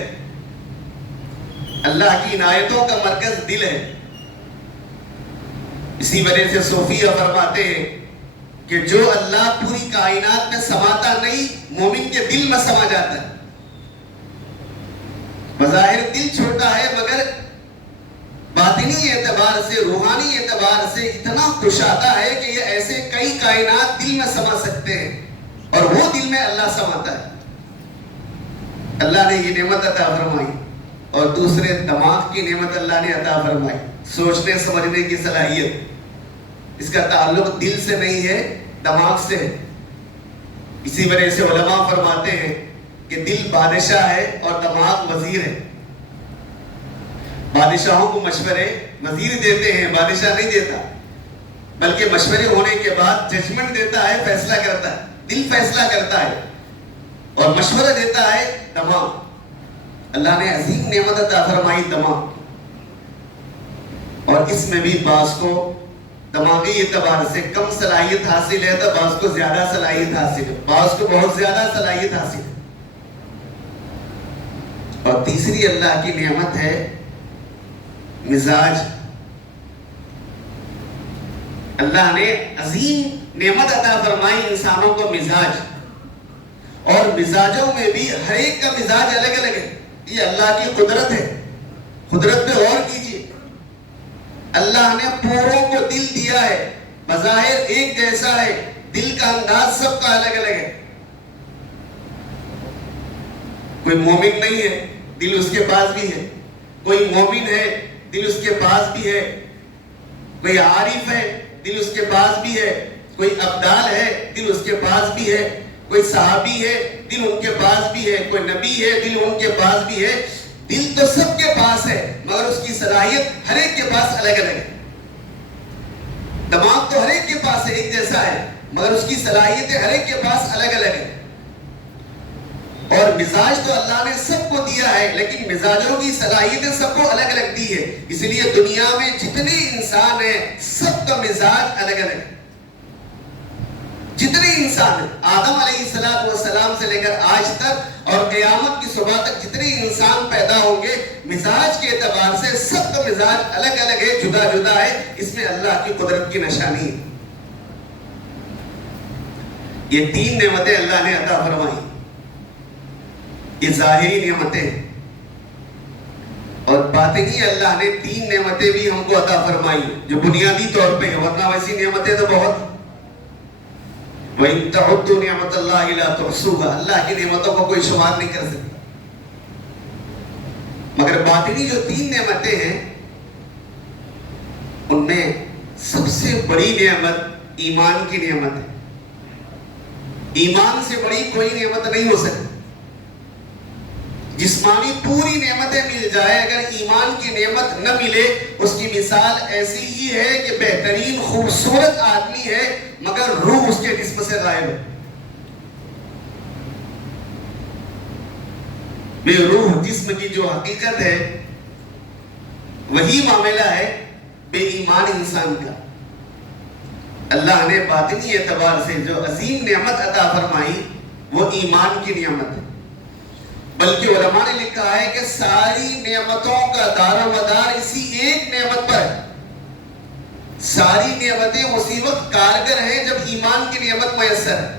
اللہ کی عنایتوں کا مرکز دل ہے. اسی وجہ سے صوفیہ فرماتے ہیں کہ جو اللہ پوری کائنات میں سماتا نہیں، مومن کے دل میں سما جاتا ہے. بظاہر دل چھوٹا ہے مگر باطنی اعتبار سے، روحانی اعتبار سے اتنا کشادہ ہے کہ یہ ایسے کئی کائنات دل میں سما سکتے ہیں، اور وہ دل میں اللہ سماتا ہے. اللہ نے یہ نعمت عطا فرمائی. اور دوسرے دماغ کی نعمت اللہ نے عطا فرمائی، سوچنے سمجھنے کی صلاحیت. اس کا تعلق دل سے نہیں ہے، دماغ سے ہے. اسی وجہ سے علماء فرماتے ہیں کہ دل بادشاہ ہے اور دماغ وزیر ہے. بادشاہوں کو مشورے وزیر دیتے ہیں، بادشاہ نہیں دیتا، بلکہ مشورے ہونے کے بعد ججمنٹ دیتا ہے، فیصلہ کرتا ہے. دل فیصلہ کرتا ہے اور مشورہ دیتا ہے دماغ. اللہ نے عظیم نعمت عطا فرمائی دماغ، اور اس میں بھی بعض کو دماغی اعتبار سے کم صلاحیت حاصل ہے تو بعض کو زیادہ صلاحیت حاصل ہے، بعض کو بہت زیادہ صلاحیت حاصل ہے. اور تیسری اللہ کی نعمت ہے مزاج. اللہ نے عظیم نعمت عطا فرمائی انسانوں کو مزاج، اور مزاجوں میں بھی ہر ایک کا مزاج الگ الگ ہے. یہ اللہ کی قدرت ہے. قدرت پہ غور کیجیے. اللہ نے پوروں کو دل دیا ہے، بظاہر ایک جیسا ہے، دل کا انداز سب کا الگ الگ ہے. کوئی مومن نہیں ہے، دل اس کے پاس بھی ہے. کوئی مومن ہے، دل اس کے پاس بھی ہے. کوئی عارف ہے، دل اس کے پاس بھی ہے. کوئی ابدال ہے، دل اس کے پاس بھی ہے. کوئی صحابی ہے، دل ان کے پاس بھی ہے. کوئی نبی ہے، دل ان کے پاس بھی ہے. دل تو سب کے پاس ہے مگر اس کی صلاحیت ہر ایک کے پاس الگ الگ ہے. دماغ تو ہر ایک کے پاس ہے، ایک جیسا ہے، مگر اس کی صلاحیتیں ہر ایک کے پاس الگ الگ ہے. اور مزاج تو اللہ نے سب کو دیا ہے، لیکن مزاجوں کی صلاحیتیں سب کو الگ الگ دی ہے. اس لیے دنیا میں جتنے انسان ہیں سب کا مزاج الگ الگ ہے. جتنے انسان ہیں آدم علیہ السلام سے لے کر آج تک اور قیامت کی صبح تک جتنے انسان پیدا ہوں گے، مزاج کے اعتبار سے سب کا مزاج الگ الگ ہے، جدا جدا ہے. اس میں اللہ کی قدرت کی نشانی ہے. یہ 3 نعمتیں اللہ نے عطا فرمائی. یہ ظاہری نعمتیں، اور باطنی اللہ نے 3 نعمتیں بھی ہم کو عطا فرمائی جو بنیادی طور پہ، ورنہ ویسی نعمتیں تو بہت. وَإِن تَعُدُّوا نِعْمَتَ اللَّهِ لَا تُحْصُوهَا. اللہ کی نعمتوں کو کوئی شمار نہیں کر سکتا. مگر باطنی جو 3 نعمتیں ہیں ان میں سب سے بڑی نعمت ایمان کی نعمت ہے. ایمان سے بڑی کوئی نعمت نہیں ہو سکتی. جسمانی پوری نعمتیں مل جائے اگر ایمان کی نعمت نہ ملے اس کی مثال ایسی ہی ہے کہ بہترین خوبصورت آدمی ہے مگر روح اس کے جسم سے غائب ہے. بے روح جسم کی جو حقیقت ہے وہی معاملہ ہے بے ایمان انسان کا. اللہ نے باطنی اعتبار سے جو عظیم نعمت عطا فرمائی وہ ایمان کی نعمت ہے. بلکہ علماء نے لکھا ہے کہ ساری نعمتوں کا دار و مدار اسی ایک نعمت پر ہے. ساری نعمتیں اسی وقت کارگر ہیں جب ایمان کی نعمت میسر ہے،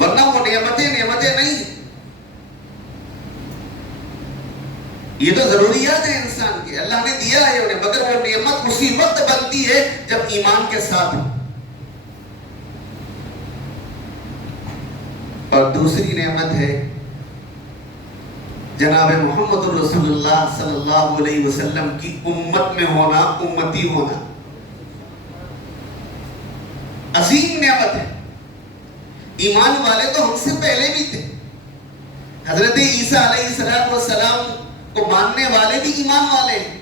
ورنہ وہ نعمتیں نہیں ہیں. یہ تو ضروریات ہیں انسان کی، اللہ نے دیا ہے انہیں، مگر وہ نعمت اسی وقت بنتی ہے جب ایمان کے ساتھ ہو. اور دوسری نعمت ہے جناب محمد رسول اللہ صلی اللہ علیہ وسلم کی امت میں ہونا، امتی ہونا. عظیم نعمت ہے. ایمان والے تو ہم سے پہلے بھی تھے. حضرت عیسیٰ علیہ السلام کو ماننے والے بھی ایمان والے ہیں.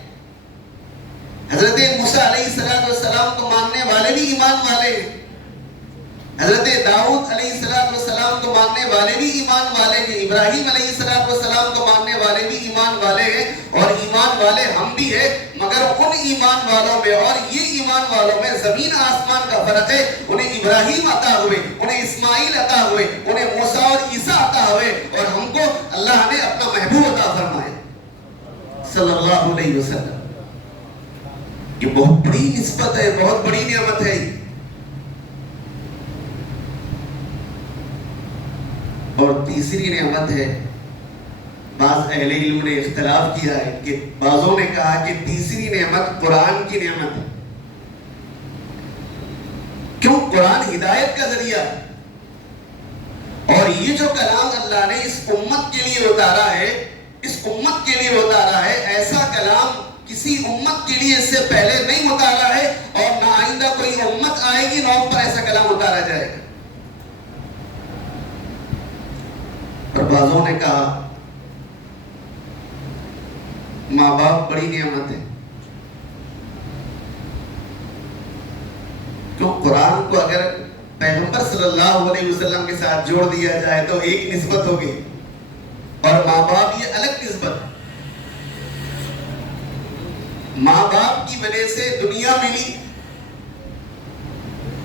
حضرت موسیٰ علیہ السلام کو ماننے والے بھی ایمان والے ہیں. حضرت داؤد علیہ السلام کو ماننے والے بھی ایمان والے ہیں. ابراہیم علیہ السلام کو ماننے والے بھی ایمان والے ہیں. اور ایمان والے ہم بھی ہیں، مگر ان ایمان والوں میں اور یہ ایمان والوں میں زمین آسمان کا فرق ہے. انہیں ابراہیم عطا ہوئے، انہیں اسماعیل عطا ہوئے، انہیں موسیٰ اور عیسیٰ عطا ہوئے، اور ہم کو اللہ نے اپنا محبوب عطا فرمایا صلی اللہ علیہ وسلم. یہ بہت بڑی نسبت ہے، بہت بڑی نعمت ہے. اور تیسری نعمت ہے، بعض اہل علم نے اختلاف کیا ہے کہ بعضوں نے کہا کہ تیسری نعمت قرآن کی نعمت ہے. کیوں؟ قرآن ہدایت کا ذریعہ ہے، اور یہ جو کلام اللہ نے اس امت کے لیے اتارا ہے، اس امت کے لیے اتارا ہے، ایسا کلام کسی امت کے لیے اس سے پہلے نہیں اتارا ہے، اور نہ آئندہ کوئی امت آئے گی نہ ان پر ایسا کلام اتارا جائے گا. اور بعضوں نے کہا ماں باپ بڑی نعمت ہے. کیوں؟ قرآن کو اگر پیغمبر صلی اللہ علیہ وسلم کے ساتھ جوڑ دیا جائے تو ایک نسبت ہوگی، اور ماں باپ یہ الگ نسبت. ماں باپ کی وجہ سے دنیا ملی.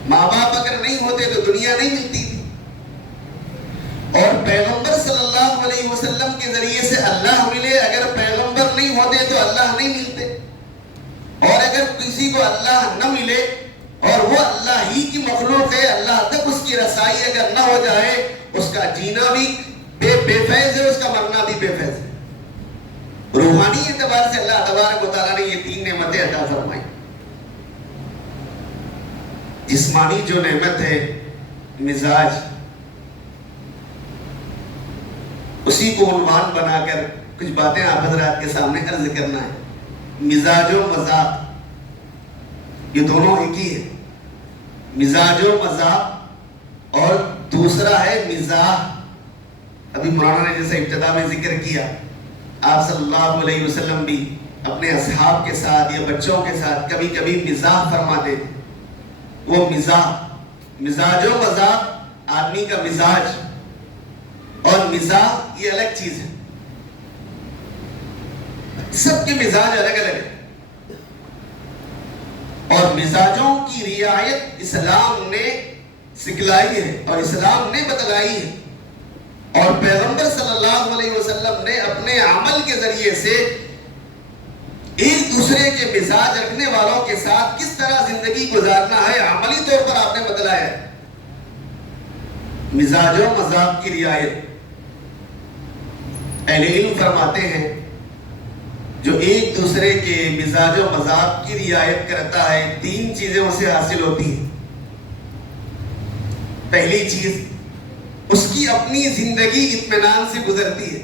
ماں باپ اگر نہیں ہوتے تو دنیا نہیں ملتی تھی. اور پیغمبر صلی اللہ علیہ وسلم کے ذریعے سے اللہ ملے. اگر پیغمبر نہیں ہوتے تو اللہ نہیں ملتے. اور اگر کسی کو اللہ نہ ملے اور وہ اللہ ہی کی مخلوق ہے، اللہ تک اس کی رسائی اگر نہ ہو جائے، اس کا جینا بھی بے فیض ہے، اس کا مرنا بھی بے فیض ہے. روحانی اعتبار سے اللہ تبارک و تعالیٰ نے یہ 3 نعمتیں عطا فرمائی. جسمانی جو نعمت ہے مزاج، اسی کو عنوان بنا کر کچھ باتیں آپ حضرات کے سامنے عرض کرنا ہے. مزاج و مذاق یہ دونوں ایک ہی ہے. مزاج و مذاق اور دوسرا ہے مزاح. ابھی مولانا نے جیسے ابتدا میں ذکر کیا، آپ صلی اللہ علیہ وسلم بھی اپنے اصحاب کے ساتھ یا بچوں کے ساتھ کبھی کبھی مزاح فرماتے تھے. وہ مزاج و مذاق آدمی کا مزاج، اور مزاح یہ الگ چیز ہے. سب کے مزاج الگ الگ ہے، اور مزاجوں کی رعایت اسلام نے سکھلائی ہے اور اسلام نے بتلائی ہے. اور پیغمبر صلی اللہ علیہ وسلم نے اپنے عمل کے ذریعے سے ایک دوسرے کے مزاج رکھنے والوں کے ساتھ کس طرح زندگی گزارنا ہے عملی طور پر آپ نے بتلایا ہے. مزاج و مذاق کی رعایت. اہل علم فرماتے ہیں جو ایک دوسرے کے مزاج و مذاق کی رعایت کرتا ہے 3 چیزیں اسے حاصل ہوتی ہیں. پہلی چیز، اس کی اپنی زندگی اطمینان سے گزرتی ہے.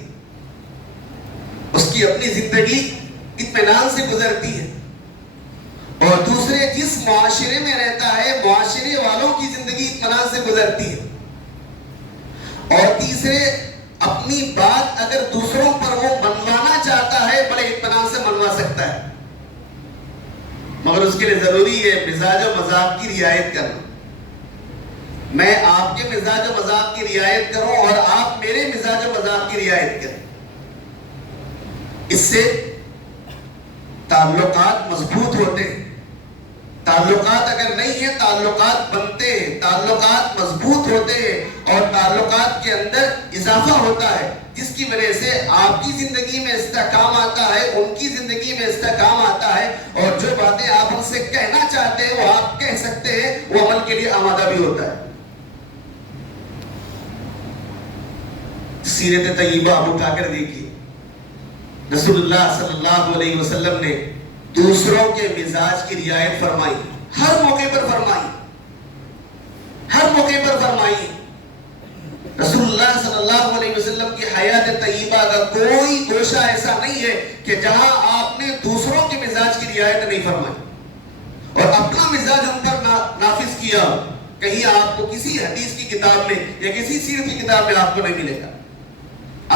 اس کی کی اپنی زندگی اطمینان سے گزرتی ہے، اور دوسرے جس معاشرے میں رہتا ہے معاشرے والوں کی زندگی اطمینان سے گزرتی ہے، اور تیسرے اپنی بات اگر دوسروں پر وہ منوانا چاہتا ہے بڑے اطمینان سے منوا سکتا ہے، مگر اس کے لیے ضروری ہے مزاج و مذاق کی رعایت کرنا۔ میں آپ کے مزاج و مذاق کی رعایت کروں اور آپ میرے مزاج و مذاق کی رعایت کریں، اس سے تعلقات مضبوط ہوتے ہیں۔ تعلقات اگر نہیں ہیں تعلقات بنتے ہیں، تعلقات مضبوط ہوتے ہیں اور تعلقات کے اندر اضافہ ہوتا ہے، جس کی وجہ سے آپ کی زندگی میں استحکام آتا ہے، ان کی زندگی میں استحکام آتا ہے، اور جو باتیں آپ ان سے کہنا چاہتے ہیں وہ آپ کہہ سکتے ہیں، وہ عمل کے لیے آمادہ بھی ہوتا ہے۔ سیرت طیبہ اب اٹھا کر دیکھیے، رسول اللہ صلی اللہ علیہ وسلم نے دوسروں کے مزاج کی رعایت فرمائی، ہر موقع پر فرمائی، ہر موقع پر فرمائی۔ رسول اللہ صلی اللہ علیہ وسلم کی حیات طیبہ کا کوئی گوشہ ایسا نہیں ہے کہ جہاں آپ نے دوسروں کے مزاج کی رعایت نہیں فرمائی اور اپنا مزاج ان پر نافذ کیا۔ کہیں آپ کو کسی حدیث کی کتاب میں یا کسی سیرت کی کتاب میں آپ کو نہیں ملے گا۔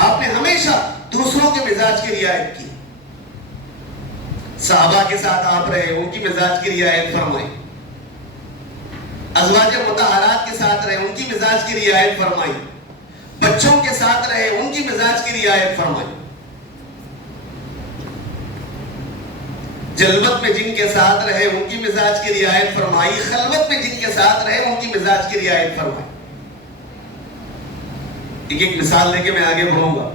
آپ نے ہمیشہ دوسروں کے مزاج کی رعایت کی، صحابہ کے ساتھ آپ رہے، ان کی مزاج کی رعایت فرمائی، ازواج مطہرات کے ساتھ رہے، ان کی مزاج کی رعایت فرمائی، بچوں کے ساتھ رہے، ان کی مزاج کی رعایت فرمائی، جلوت میں جن کے ساتھ رہے ان کی مزاج کی رعایت فرمائی، خلوت میں جن کے ساتھ رہے ان کی مزاج کی رعایت فرمائی۔ ایک مثال لے کے میں آگے بڑھوں گا۔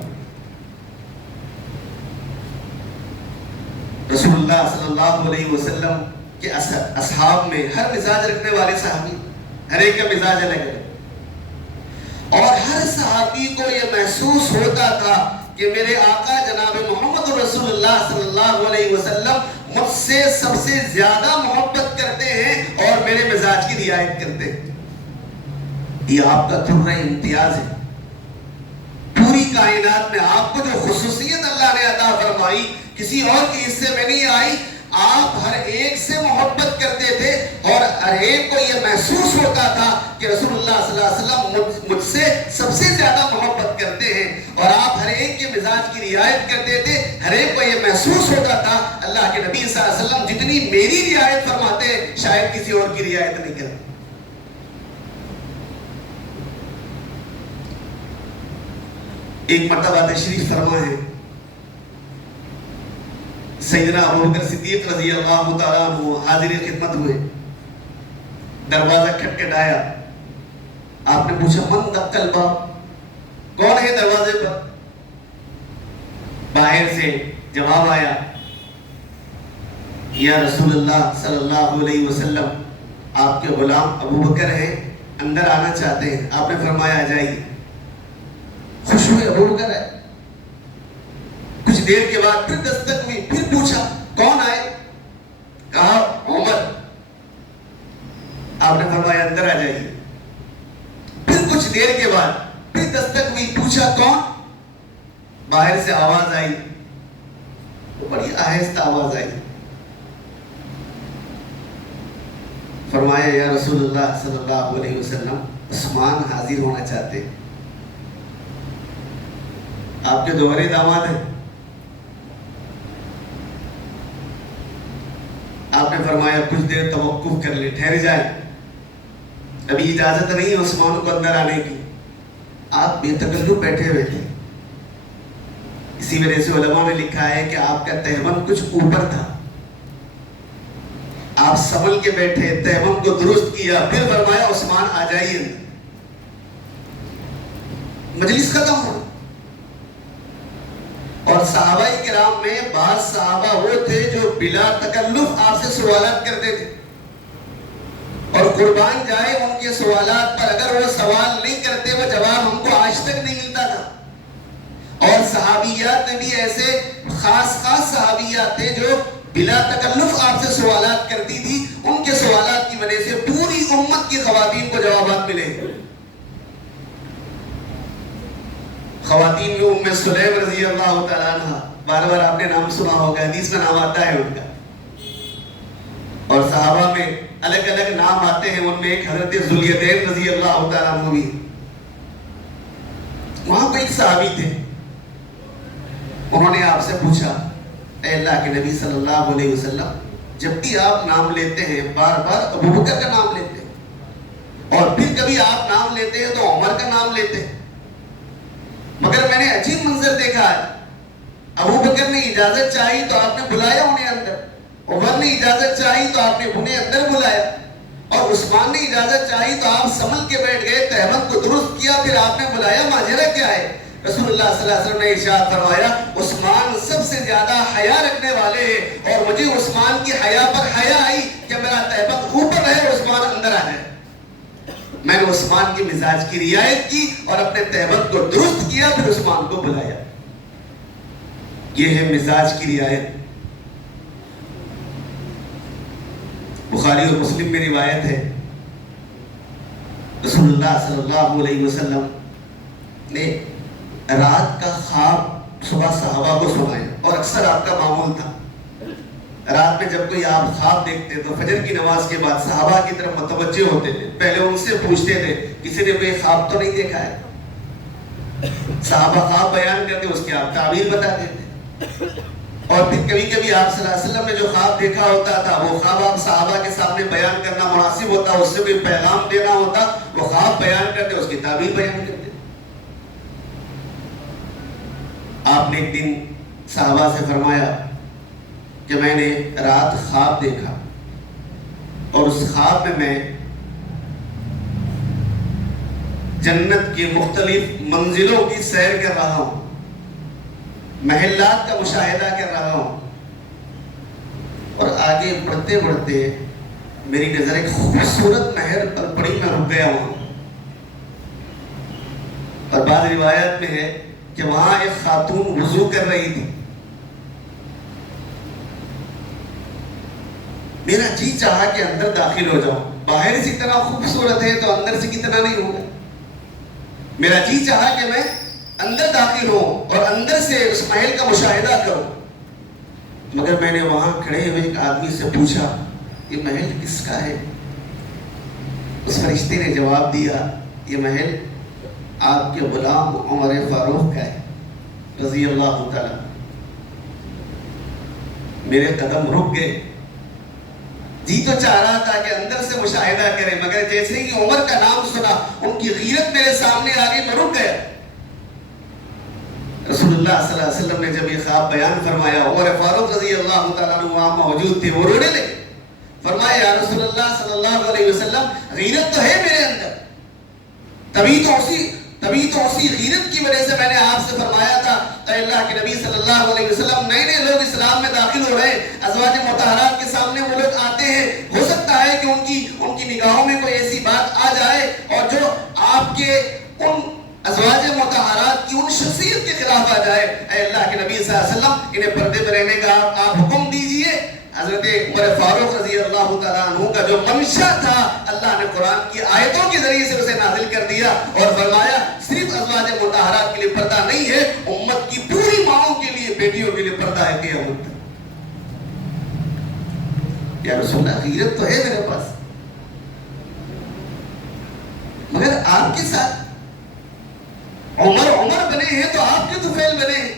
رسول اللہ صلی اللہ علیہ وسلم کے اصحاب میں ہر مزاج رکھنے والے صحابی، ہر ایک کا مزاج الگ ہے، اور ہر صحابی کو یہ محسوس ہوتا تھا کہ میرے آقا جناب محمد رسول اللہ صلی اللہ علیہ وسلم مجھ سے سب سے زیادہ محبت کرتے ہیں اور میرے مزاج کی رعایت کرتے ہیں۔ یہ آپ کا درجہ امتیاز ہے۔ پوری کائنات میں آپ کو جو خصوصیت اللہ نے عطا فرمائی کسی اور کے حصے میں نہیں آئی، آپ ہر ایک سے محبت کرتے تھے اور ہر ایک کو یہ محسوس ہوتا تھا کہ رسول اللہ صلی اللہ علیہ وسلم مجھ سے سب سے زیادہ محبت کرتے ہیں، اور آپ ہر ایک کے مزاج کی رعایت کرتے تھے۔ ہر ایک کو یہ محسوس ہوتا تھا اللہ کے نبی صلی اللہ علیہ وسلم جتنی میری رعایت فرماتے ہیں شاید کسی اور کی رعایت نہیں کرتے۔ ایک مرتبہ تشریف فرما ہے سیدنا ابوبکر صدیق رضی اللہ تعالیٰ عنہ حاضر خدمت ہوئے، دروازہ کھٹکھٹایا، آپ نے پوچھا من دق الباب، کون ہے دروازے پر؟ باہر سے جواب آیا یا رسول اللہ صلی اللہ علیہ وسلم آپ کے غلام ابوبکر ہیں، اندر آنا چاہتے ہیں۔ آپ نے فرمایا آ جائیے۔ خوش ہوئے ابوبکر ہے۔ کچھ دیر کے بعد پھر دستک ہوئی، پھر پوچھا کون آئے؟ کہا عمر۔ آپ نے فرمایا اندر آ جائیے۔ پھر کچھ دیر کے بعد پھر دستک ہوئی، پوچھا کون؟ باہر سے آواز آئی، وہ بڑی آہستہ آواز آئی۔ فرمایا یا رسول اللہ صلی اللہ علیہ وسلم عثمان حاضر ہونا چاہتے ہیں، آپ کے دوہرے داماد ہیں۔ آپ نے فرمایا کچھ دیر توقف کر لیں، ٹھہر جائیں، ابھی اجازت نہیں ہے عثمان کو اندر آنے کی۔ آپ بے تکلف بیٹھے ہوئے تھے، اسی وجہ سے علماء نے لکھا ہے کہ آپ کا تہمن کچھ اوپر تھا، آپ سنبھل کے بیٹھے، تہمن کو درست کیا، پھر فرمایا عثمان آ جائیے۔ مجلس ختم ہو، اور صحابہ کرام میں بعض صحابہ وہ تھے جو بلا تکلف آپ سے سوالات کرتے تھے، اور قربان جائے ان کے سوالات پر اگر وہ سوال نہیں کرتے وہ جواب ہم کو آج تک نہیں ملتا تھا۔ اور صحابیات میں بھی ایسے خاص صحابیات تھے جو بلا تکلف آپ سے سوالات کرتی تھی، ان کے سوالات کی وجہ سے پوری امت کی خواتین کو جوابات ملے۔ خواتین میں ام سلیم رضی اللہ تعالیٰ عنہ بار بار آپ نے نام سنا ہوگا، حدیث میں نام آتا ہے ان کا، اور صحابہ میں الگ الگ نام آتے ہیں، ان میں ایک حضرت ذوالیدین رضی اللہ تعالیٰ عنہ بھی۔ وہاں پہ ایک صحابی تھے، انہوں نے آپ سے پوچھا اے اللہ کے نبی صلی اللہ علیہ وسلم، جب بھی آپ نام لیتے ہیں بار بار ابو بکر کا نام لیتے ہیں، اور پھر کبھی آپ نام لیتے ہیں تو عمر کا نام لیتے ہیں، مگر میں نے عجیب منظر دیکھا ہے، ابو بکر نے اجازت چاہی تو آپ نے بلایا انہیں اندر، عمر نے اجازت چاہی تو آپ نے انہیں اندر بلایا، اور عثمان نے اجازت چاہی تو آپ سنبھل کے بیٹھ گئے، تہمت کو درست کیا، پھر آپ نے بلایا، ماجرا کیا ہے؟ رسول اللہ صلی اللہ علیہ وسلم نے ارشاد فرمایا عثمان سب سے زیادہ حیا رکھنے والے ہیں، اور مجھے عثمان کی حیا پر حیا آئی کہ میرا تہمت اوپر رہے اور عثمان اندر آ جائے۔ میں نے عثمان کی مزاج کی رعایت کی اور اپنے تہمت کو درست کیا، پھر عثمان کو بلایا۔ یہ ہے مزاج کی رعایت۔ بخاری اور مسلم میں روایت ہے، رسول اللہ صلی اللہ علیہ وسلم نے رات کا خواب صبح صحابہ کو سنایا، اور اکثر آپ کا معمول تھا رات میں جب کوئی آپ خواب دیکھتے تو فجر کی نماز کے بعد صحابہ کی طرف متوجہ ہوتے تھے، پہلے ان سے پوچھتے تھے کسی نے کوئی خواب تو نہیں دیکھا ہے؟ صحابہ خواب بیان کرتے، اس کی آپ تعبیر بتاتے تھے، اور پھر کبھی کبھی آپ صلی اللہ علیہ وسلم نے جو خواب دیکھا ہوتا تھا وہ خواب آپ صحابہ کے سامنے بیان کرنا مناسب ہوتا، اس سے کوئی پیغام دینا ہوتا، وہ خواب بیان کرتے، اس کی تعبیر بیان کرتے۔ آپ نے ایک دن صحابہ سے فرمایا کہ میں نے رات خواب دیکھا، اور اس خواب میں جنت کی مختلف منزلوں کی سیر کر رہا ہوں، محلات کا مشاہدہ کر رہا ہوں، اور آگے بڑھتے بڑھتے میری نظر ایک خوبصورت نہر پر پڑی، میں رک گیا ہوں، اور بعض روایت میں ہے کہ وہاں ایک خاتون وضو کر رہی تھی، میرا جی چاہا کہ اندر داخل ہو جاؤں، باہر سے اتنا خوبصورت ہے تو اندر سے کتنا نہیں ہوگا، میرا جی چاہا کہ میں اندر داخل ہوں اور اندر سے اس محل کا مشاہدہ کروں، مگر میں نے وہاں کھڑے ہوئے ایک آدمی سے پوچھا یہ محل کس کا ہے؟ اس فرشتے نے جواب دیا یہ محل آپ کے غلام عمر فاروق کا ہے رضی اللہ تعالی۔ میرے قدم رک گئے، جی تو چاہ رہا تھا کہ اندر سے مشاہدہ کرے، مگر جیسے ہی عمر کا نام سنا ان کی غیرت میرے سامنے آ گئی، میں رک گیا۔ رسول اللہ صلی اللہ علیہ وسلم نے جب یہ خواب بیان فرمایا، عمر فاروق رضی اللہ تعالیٰ عنہ وہاں موجود تھے، وہ رونے لگے، فرمایا یا رسول اللہ صلی اللہ علیہ وسلم غیرت تو ہے میرے اندر، تبھی تو اسی غیرت کی وجہ سے میں نے آپ سے فرمایا تھا اے اللہ کے نبی صلی اللہ علیہ وسلم، نئے نئے لوگ اسلام میں داخل ہو رہے ہیں، ازواج مطہرات کے سامنے وہ لوگ آتے ہیں، ہو سکتا ہے کہ ان کی نگاہوں میں کوئی ایسی بات آ جائے اور جو آپ کے ان ازواج مطہرات کی ان شخصیت کے خلاف آ جائے، اے اللہ کے نبی صلی اللہ علیہ وسلم انہیں پردے میں رہنے کا آپ حکم دیجئے۔ حضرت عمر فاروق رضی اللہ تعالیٰ عنہ کا جو منشا تھا اللہ نے قرآن کی آیتوں کے ذریعے سے اسے نازل کر دیا اور فرمایا صرف ازواج مطہرات کے لیے پردہ نہیں ہے، امت کی پوری ماؤں کے لیے، بیٹیوں کے لیے پردہ ہے قیامت تک۔ یا رسول اللہ غیرت تو ہے میرے پاس، مگر آپ کے ساتھ عمر بنے ہیں تو آپ کے طفیل بنے ہیں،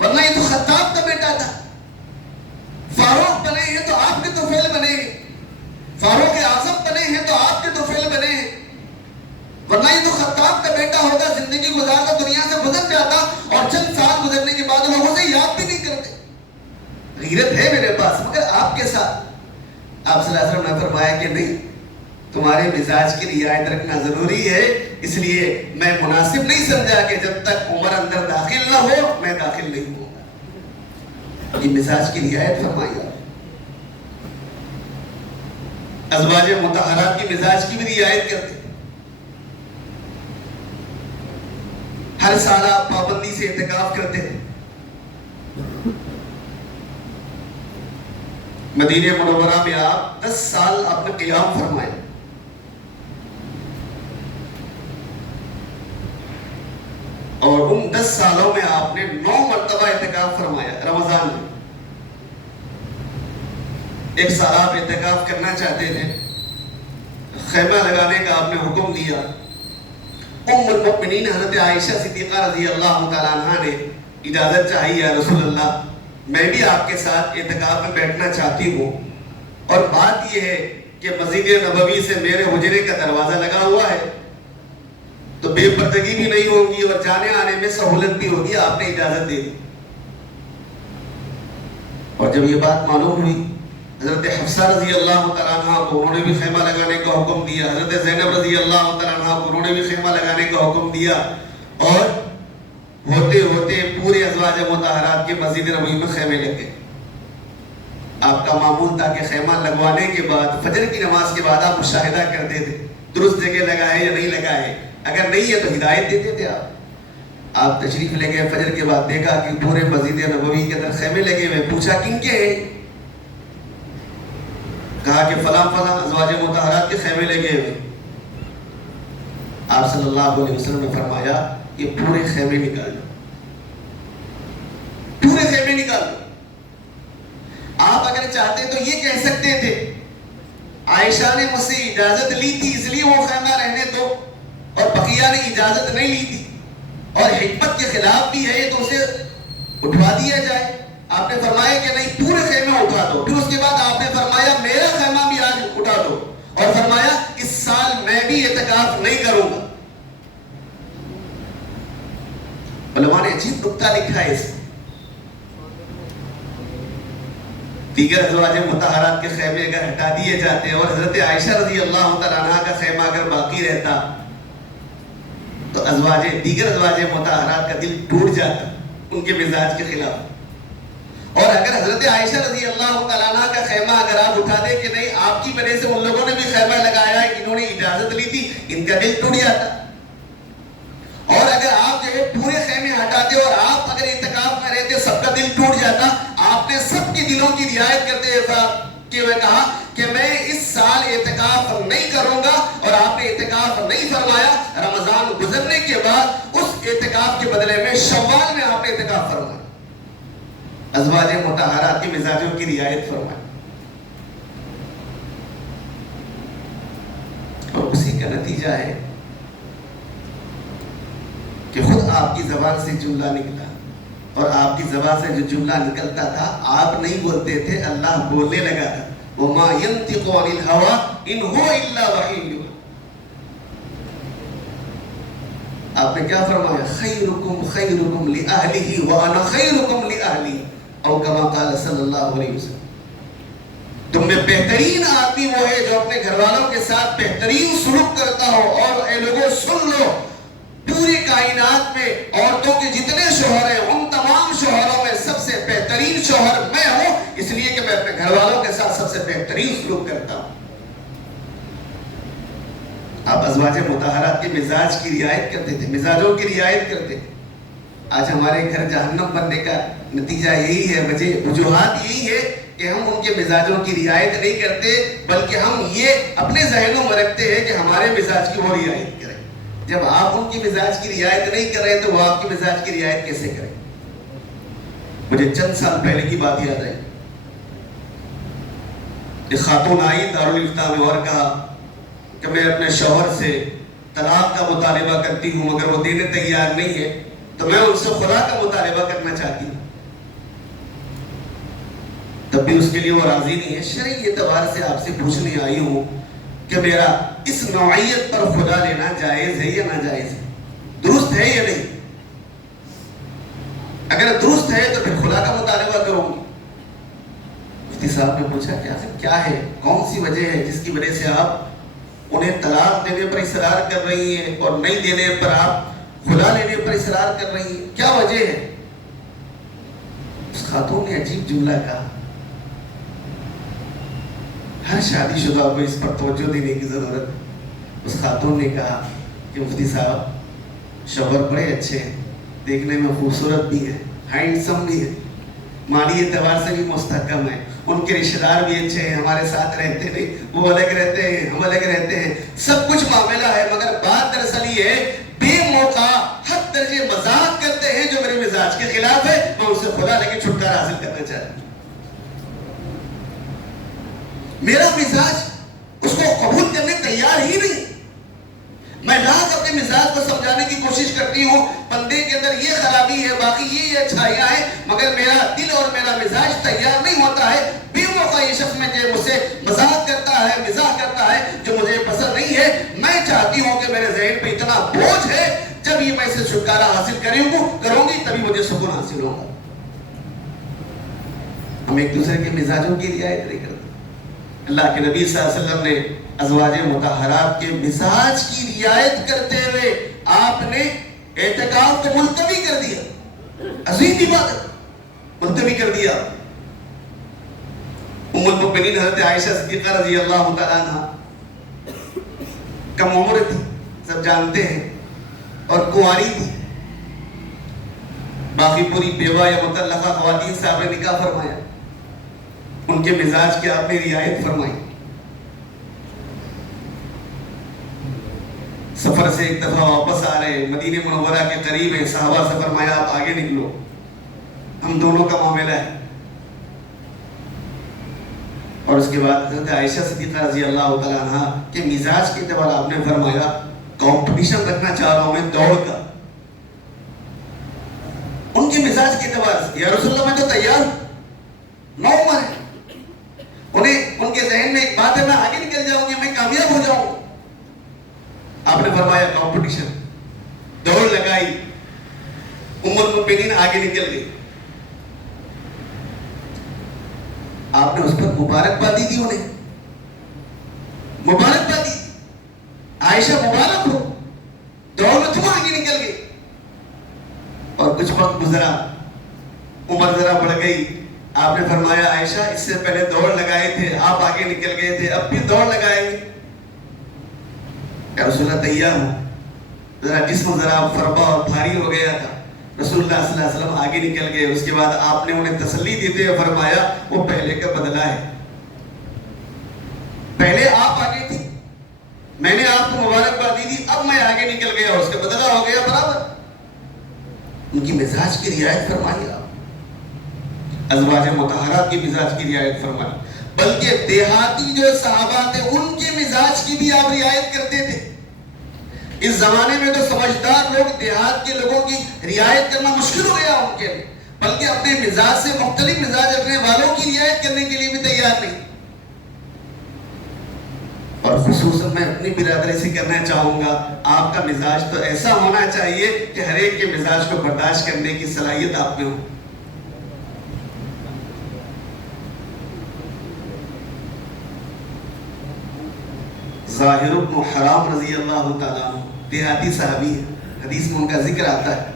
ورنہ یہ تو خطاب کا بیٹا تھا۔ فاروق بنے ہیں تو آپ کے طفیل بنے ہیں، فاروق اعظم بنے ہیں تو آپ کے طفیل بنے ہیں، ورنہ یہ تو خطاب کا بیٹا ہوتا، زندگی گزارتا، دنیا سے گزر جاتا اور چند سال گزرنے کے بعد لوگوں سے یاد بھی نہیں کرتے۔ غیرت ہے میرے پاس، مگر آپ کے ساتھ آپ صلی اللہ علیہ وسلم نے فرمایا کہ نہیں، تمہارے مزاج کی رعایت رکھنا ضروری ہے، اس لیے میں مناسب نہیں سمجھا کہ جب تک عمر اندر داخل نہ ہو میں داخل نہیں ہوں گا۔ یہ مزاج کی رعایت فرمائی۔ ازواج مطہرات کی مزاج کی بھی رعایت کرتے، ہر سال آپ پابندی سے اعتکاف کرتے ہیں، مدینہ منورہ میں آپ 10 سال آپ نے قیام فرمائے، اور ان 10 سالوں میں آپ نے 9 مرتبہ اعتکاف فرمایا رمضان میں. ایک سال آپ اعتکاف کرنا چاہتے تھے, خیمہ لگانے کا آپ نے حکم دیا. ام المؤمنین حضرت عائشہ صدیقہ رضی اللہ تعالیٰ عنہ نے اجازت چاہی, یا رسول اللہ میں بھی آپ کے ساتھ اعتکاف میں بیٹھنا چاہتی ہوں, اور بات یہ ہے کہ مسجد نبوی سے میرے حجرے کا دروازہ لگا ہوا ہے تو بے پردگی بھی نہیں ہوگی اور جانے آنے میں سہولت بھی ہوگی, آپ نے اجازت دے دی. اور جب یہ بات معلوم ہوئی حضرت حفصہ رضی اللہ تعالیٰ عنہ کو, انہوں نے بھی خیمہ لگانے کا حکم دیا. حضرت زینب رضی اللہ تعالیٰ عنہ کو, انہوں نے بھی خیمہ لگانے کا حکم دیا. اور ہوتے ہوتے پورے ازواج مطہرات کے مسجد نبوی میں خیمے لگے. آپ کا معمول تھا کہ خیمہ لگوانے کے بعد فجر کی نماز کے بعد آپ مشاہدہ کرتے تھے درست جگہ لگائے یا نہیں لگائے. اگر نہیں ہے تو ہدایت دیتے تھے. آپ تشریف لے گئے, فجر کے بعد دیکھا کہ پورے مسجد نبوی کے اندر خیمے لگے ہوئے. پوچھا کن کے ہیں؟ کہا کہ فلاں فلاں ازواج مطہرات کے خیمے لگے ہوئے. آپ صلی اللہ علیہ وسلم نے فرمایا یہ پورے خیمے نکال دو, پورے خیمے نکال دو. آپ اگر چاہتے تو یہ کہہ سکتے تھے عائشہ نے مجھ سے اجازت لی تھی اس لیے وہ خیمہ رہنے دو, اور بقیہ نے اجازت نہیں لی تھی, اور حکمت کے خلاف بھی ہے تو اسے اٹھوا دیا جائے. آپ نے فرمایا کہ نہیں, پورے خیمہ اٹھا دو. پھر اس کے بعد آپ نے فرمایا میرا خیمہ بھی آج اٹھا دو, اور فرمایا اس سال میں بھی اعتکاف نہیں کروں گا. علماء نے عجیب نکتہ لکھا ہے اس میں. دیگر ازواج مطہرات کے خیمے اگر ہٹا دیے جاتے اور حضرت عائشہ رضی اللہ تعالیٰ عنہ کا خیمہ اگر باقی رہتا تو دیگر ازواج مطہرات کا دل ٹوٹ جاتا ان کے مزاج کے خلاف. اور اگر حضرت عائشہ رضی اللہ تعالیٰ عنہ کا خیمہ اگر آپ اٹھا دے کہ نہیں آپ کی وجہ سے ان لوگوں نے بھی خیمہ لگایا ہے, انہوں نے اجازت لی تھی, ان کا دل ٹوٹ جاتا. اور اگر آپ جو ہے پورے خیمے ہٹاتے اور آپ اگر اعتکاف میں رہتے سب کا دل ٹوٹ جاتا. آپ نے سب کے دلوں کی رعایت کرتے ہوئے کہا کہ میں اس سال اعتکاف نہیں کروں گا, اور آپ نے اعتکاف نہیں فرمایا. رمضان گزرنے کے بعد اس اعتکاف کے بدلے میں شوال میں آپ نے اعتکاف فرمایا. ازواج مطہرات کے مزاجوں کی رعایت فرمائی, اور اسی کا نتیجہ ہے کہ خود آپ کی زبان سے جملہ نکلا, اور آپ کی زبان سے جو جملہ نکلتا تھا آپ نہیں بولتے تھے, اللہ بولنے لگا تھا. وَمَا يَنْتِقُ عَنِ الْهَوَىٰ إِنْ هُوَ إِلَّا وَحْيٌ يُوحَىٰ. آپ نے کیا فرمایا؟ خَيْرُكُمْ خَيْرُكُمْ لِأَهْلِهِ وَأَنَا خَيْرُكُمْ لِأَهْلِي, اور کما قال صلی اللہ علیہ وسلم. تم میں بہترین آدمی وہ ہے جو اپنے گھر والوں کے ساتھ بہترین سلوک کرتا ہو. اور اے لوگوں سن لو, پوری کائنات میں عورتوں کے جتنے شوہر ہیں ان تمام شوہروں میں سب سے بہترین شوہر میں ہوں, اس لیے کہ میں اپنے گھر والوں کے ساتھ سب سے بہترین سلوک کرتا ہوں. آپ ازواج مطہرات کے مزاج کی رعایت کرتے تھے, مزاجوں کی رعایت کرتے. آج ہمارے گھر جہنم بننے کا نتیجہ یہی ہے, وجوہات یہی ہے کہ ہم ان کے مزاجوں کی رعایت نہیں کرتے, بلکہ ہم یہ اپنے ذہنوں میں رکھتے ہیں کہ ہمارے مزاج کی وہ رعایت کریں. جب آپ ان کی مزاج کی رعایت نہیں کر رہے تو وہ آپ کی مزاج کی رعایت کیسے کریں؟ مجھے چند سال پہلے کی بات یاد آئی. ایک خاتون آئی دارالفتاء میں اور کہا کہ میں اپنے شوہر سے طلاق کا مطالبہ کرتی ہوں, مگر وہ دینے تیار نہیں ہے, تو میں ان سے خلا کا مطالبہ کرنا چاہتی ہوں. تب بھی اس کے لیے وہ راضی نہیں ہے. شرعی اعتبار سے آپ سے پوچھنے آئی ہوں کہ میرا اس نوعیت پر خلا لینا جائز ہے یا ناجائز ہے, درست ہے یا نہیں؟ اگر درست ہے تو پھر خلا کا مطالبہ کروں گی. مفتی صاحب نے پوچھا کہ آخر کیا ہے, کون سی وجہ ہے جس کی وجہ سے آپ انہیں طلاق دینے پر اصرار کر رہی ہیں اور نہیں دینے پر آپ خلا لینے پر اصرار کر رہی ہیں, کیا وجہ ہے؟ اس خاتون نے عجیب جملہ کہا. ہر شادی شدہ کو اس پر توجہ دینے کی ضرورت. اس خاتون نے کہا کہ مفتی صاحب شوہر بڑے اچھے ہیں, دیکھنے میں خوبصورت بھی ہے, ہینڈسم بھی ہے, مالی اعتبار سے بھی مستحکم ہے, ان کے رشتہ دار بھی اچھے ہیں, ہمارے ساتھ رہتے نہیں, وہ الگ رہتے ہیں, ہم الگ رہتے ہیں, سب کچھ معاملہ ہے, مگر بات دراصل یہ ہے بے موقع حد درجے مذاق کرتے سے کھلا لیکن چھٹکارا حاصل کرنا چاہتا. میرا مزاج اس کو قبول کرنے تیار ہی نہیں. میں لاکھ اپنے مزاج کو سمجھانے کی کوشش کرتی ہوں, بندے کے اندر یہ خرابی ہے, باقی یہ اچھائیاں ہیں, مگر میرا دل اور میرا مزاج تیار نہیں ہوتا ہے. بے موقع یہ شخص مجھ سے مذاق کرتا ہے, مزاح کرتا ہے, جو مجھے پسند نہیں ہے. میں چاہتی ہوں کہ میرے ذہن پہ اتنا بوجھ ہے, جب یہ میں سے چھٹکارا حاصل کروں گی تبھی مجھے سکون حاصل ہوگا. ہم ایک دوسرے کے مزاجوں کی رعایت نہیں کرتے. اللہ کے نبی صلی اللہ علیہ وسلم نے ازواج مطہرات کے مزاج کی رعایت کرتے ہوئے آپ نے اعتکاف کو ملتوی کر دیا. عظیم عبادت ملتوی کر دیا. ام المؤمنین حضرت عائشہ صدیقہ رضی اللہ تعالیٰ عنہ کم عمر تھی, سب جانتے ہیں, اور کنواری تھی. باقی پوری بیوہ یا مطلقہ خواتین سے آپ نے نکاح فرمایا. ان کے مزاج کی آپ نے رعایت فرمائی. سفر سے ایک دفعہ واپس آ رہے, مدینہ منورہ کے قریب ہیں, صحابہ سے فرمایا آپ آگے نکلو, ہم دونوں کا معاملہ ہے. اور اس کے بعد حضرت عائشہ صدیقہ رضی اللہ تعالیٰ عنہ کے مزاج کے اعتبار آپ نے فرمایا کمپٹیشن رکھنا چاہ رہا ہوں میں دوڑ کا. ان کے مزاج کے اعتبار سے یا رسول اللہ میں تو تیار ہوں, 9 عمر ہے. ان کے ذہن میں ایک بات ہے, میں آگے نکل جاؤں گی, میں کامیاب ہو جاؤں. آپ نے فرمایا کمپٹیشن, دوڑ لگائی, ام المؤمنین آگے نکل گئی. آپ نے اس پر مبارکبادی دی, انہیں مبارکبادی, عائشہ مبارک ہو, دوڑ میں تم آگے نکل گئی. اور کچھ وقت گزرا, عمر ذرا بڑھ گئی. آپ نے فرمایا عائشہ اس سے پہلے دوڑ لگائے تھے, آپ آگے نکل گئے تھے, اب بھی دوڑ لگائیں گے. رسول اللہ تیار ہو, ذرا جسم ذرا فربا اور بھاری ہو گیا تھا. رسول اللہ صلی اللہ علیہ وسلم آگے نکل گئے. اس کے بعد آپ نے انہیں تسلی دیتے ہوئے فرمایا وہ پہلے کا بدلہ ہے. پہلے آپ آگے تھی, میں نے آپ کو مبارکبادی دی, اب میں آگے نکل گیا, اس کا بدلہ ہو گیا برابر. ان کی مزاج کی رعایت فرمائی آپ, ازواج مطہرات کی مزاج کی رعایت فرمائی. بلکہ دیہاتی جو صحابہ تھے ان کے مزاج کی بھی آپ رعایت کرتے تھے. اس زمانے میں تو سمجھدار لوگ دیہات کے لوگوں کی رعایت کرنا مشکل ہو گیا ان کے لیے, بلکہ اپنے مزاج سے مختلف مزاج رکھنے والوں کی رعایت کرنے کے لیے بھی تیار نہیں. اور خصوصاً میں اپنی برادری سے کرنا چاہوں گا, آپ کا مزاج تو ایسا ہونا چاہیے کہ ہر ایک کے مزاج کو برداشت کرنے کی صلاحیت آپ میں ہو. ظاہر بن حرام رضی اللہ تعالیٰ عنہ دیہاتی صحابی ہے, حدیث میں ان کا ذکر آتا ہے.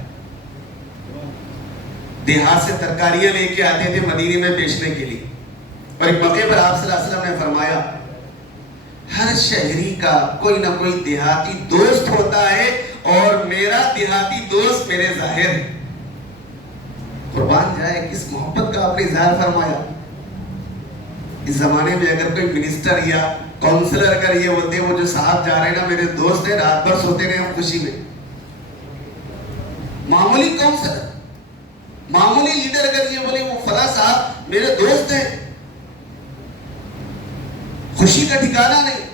دیہات سے ترکاریاں لے کے آتے تھے مدینے میں بیچنے کے لیے. اور ایک موقع پر آپ صلی اللہ علیہ وسلم نے فرمایا ہر شہری کا کوئی نہ کوئی دیہاتی دوست ہوتا ہے, اور میرا دیہاتی دوست میرے ظاہر ہے. قربان جائے کس محبت کا آپ نے اظہار فرمایا. اس زمانے میں اگر کوئی منسٹر یا کونسلر اگر یہ بولتے ہیں وہ جو صاحب جا رہے ہیں نا میرے دوست ہیں, رات بھر سوتے رہے ہم خوشی میں. معمولی کونسلر, معمولی لیڈر اگر یہ بولے وہ فلاں صاحب میرے دوست ہیں, خوشی کا ٹھکانہ نہیں.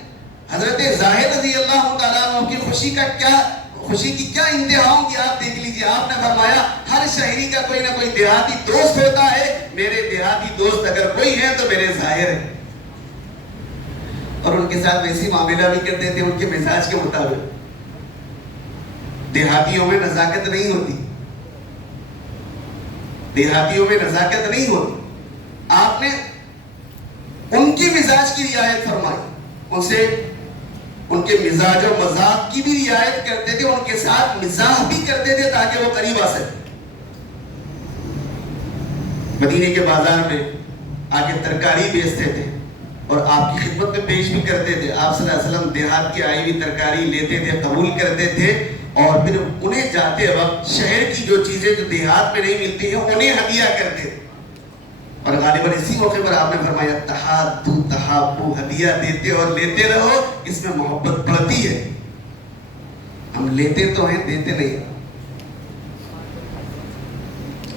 حضرت ظاہر رضی اللہ تعالیٰ عنہ کی خوشی کی کیا انتہا ہوگی آپ دیکھ لیجیے. آپ نے فرمایا ہر شہری کا کوئی نہ کوئی دیہاتی دوست ہوتا ہے, میرے دیہاتی دوست اگر کوئی ہے تو میرے ظاہر ہے. اور ان کے ساتھ ویسی معاملہ بھی کرتے تھے ان کے مزاج کے مطابق. دیہاتیوں میں نزاکت نہیں ہوتی, دیہاتیوں میں نزاکت نہیں ہوتی. آپ نے ان کے مزاج کی رعایت فرمائی, ان سے ان کے مزاج اور مذاق کی بھی رعایت کرتے تھے, ان کے ساتھ مزاح بھی کرتے تھے تاکہ وہ قریب آ سکے. مدینے کے بازار میں آ کے ترکاری بیچتے تھے اور آپ کی خدمت میں پیش بھی کرتے تھے. آپ صلی اللہ علیہ وسلم دیہات کی آئی ہوئی ترکاری لیتے تھے, قبول کرتے تھے, اور پھر انہیں جاتے وقت شہر کی جو چیزیں جو دیہات میں نہیں ملتی ہیں انہیں ہدیہ کرتے تھے. اور غالباً اسی موقع پر آپ نے فرمایا تحادو تحابو, ہدیہ دیتے اور لیتے رہو, اس میں محبت بڑھتی ہے. ہم لیتے تو ہیں دیتے نہیں.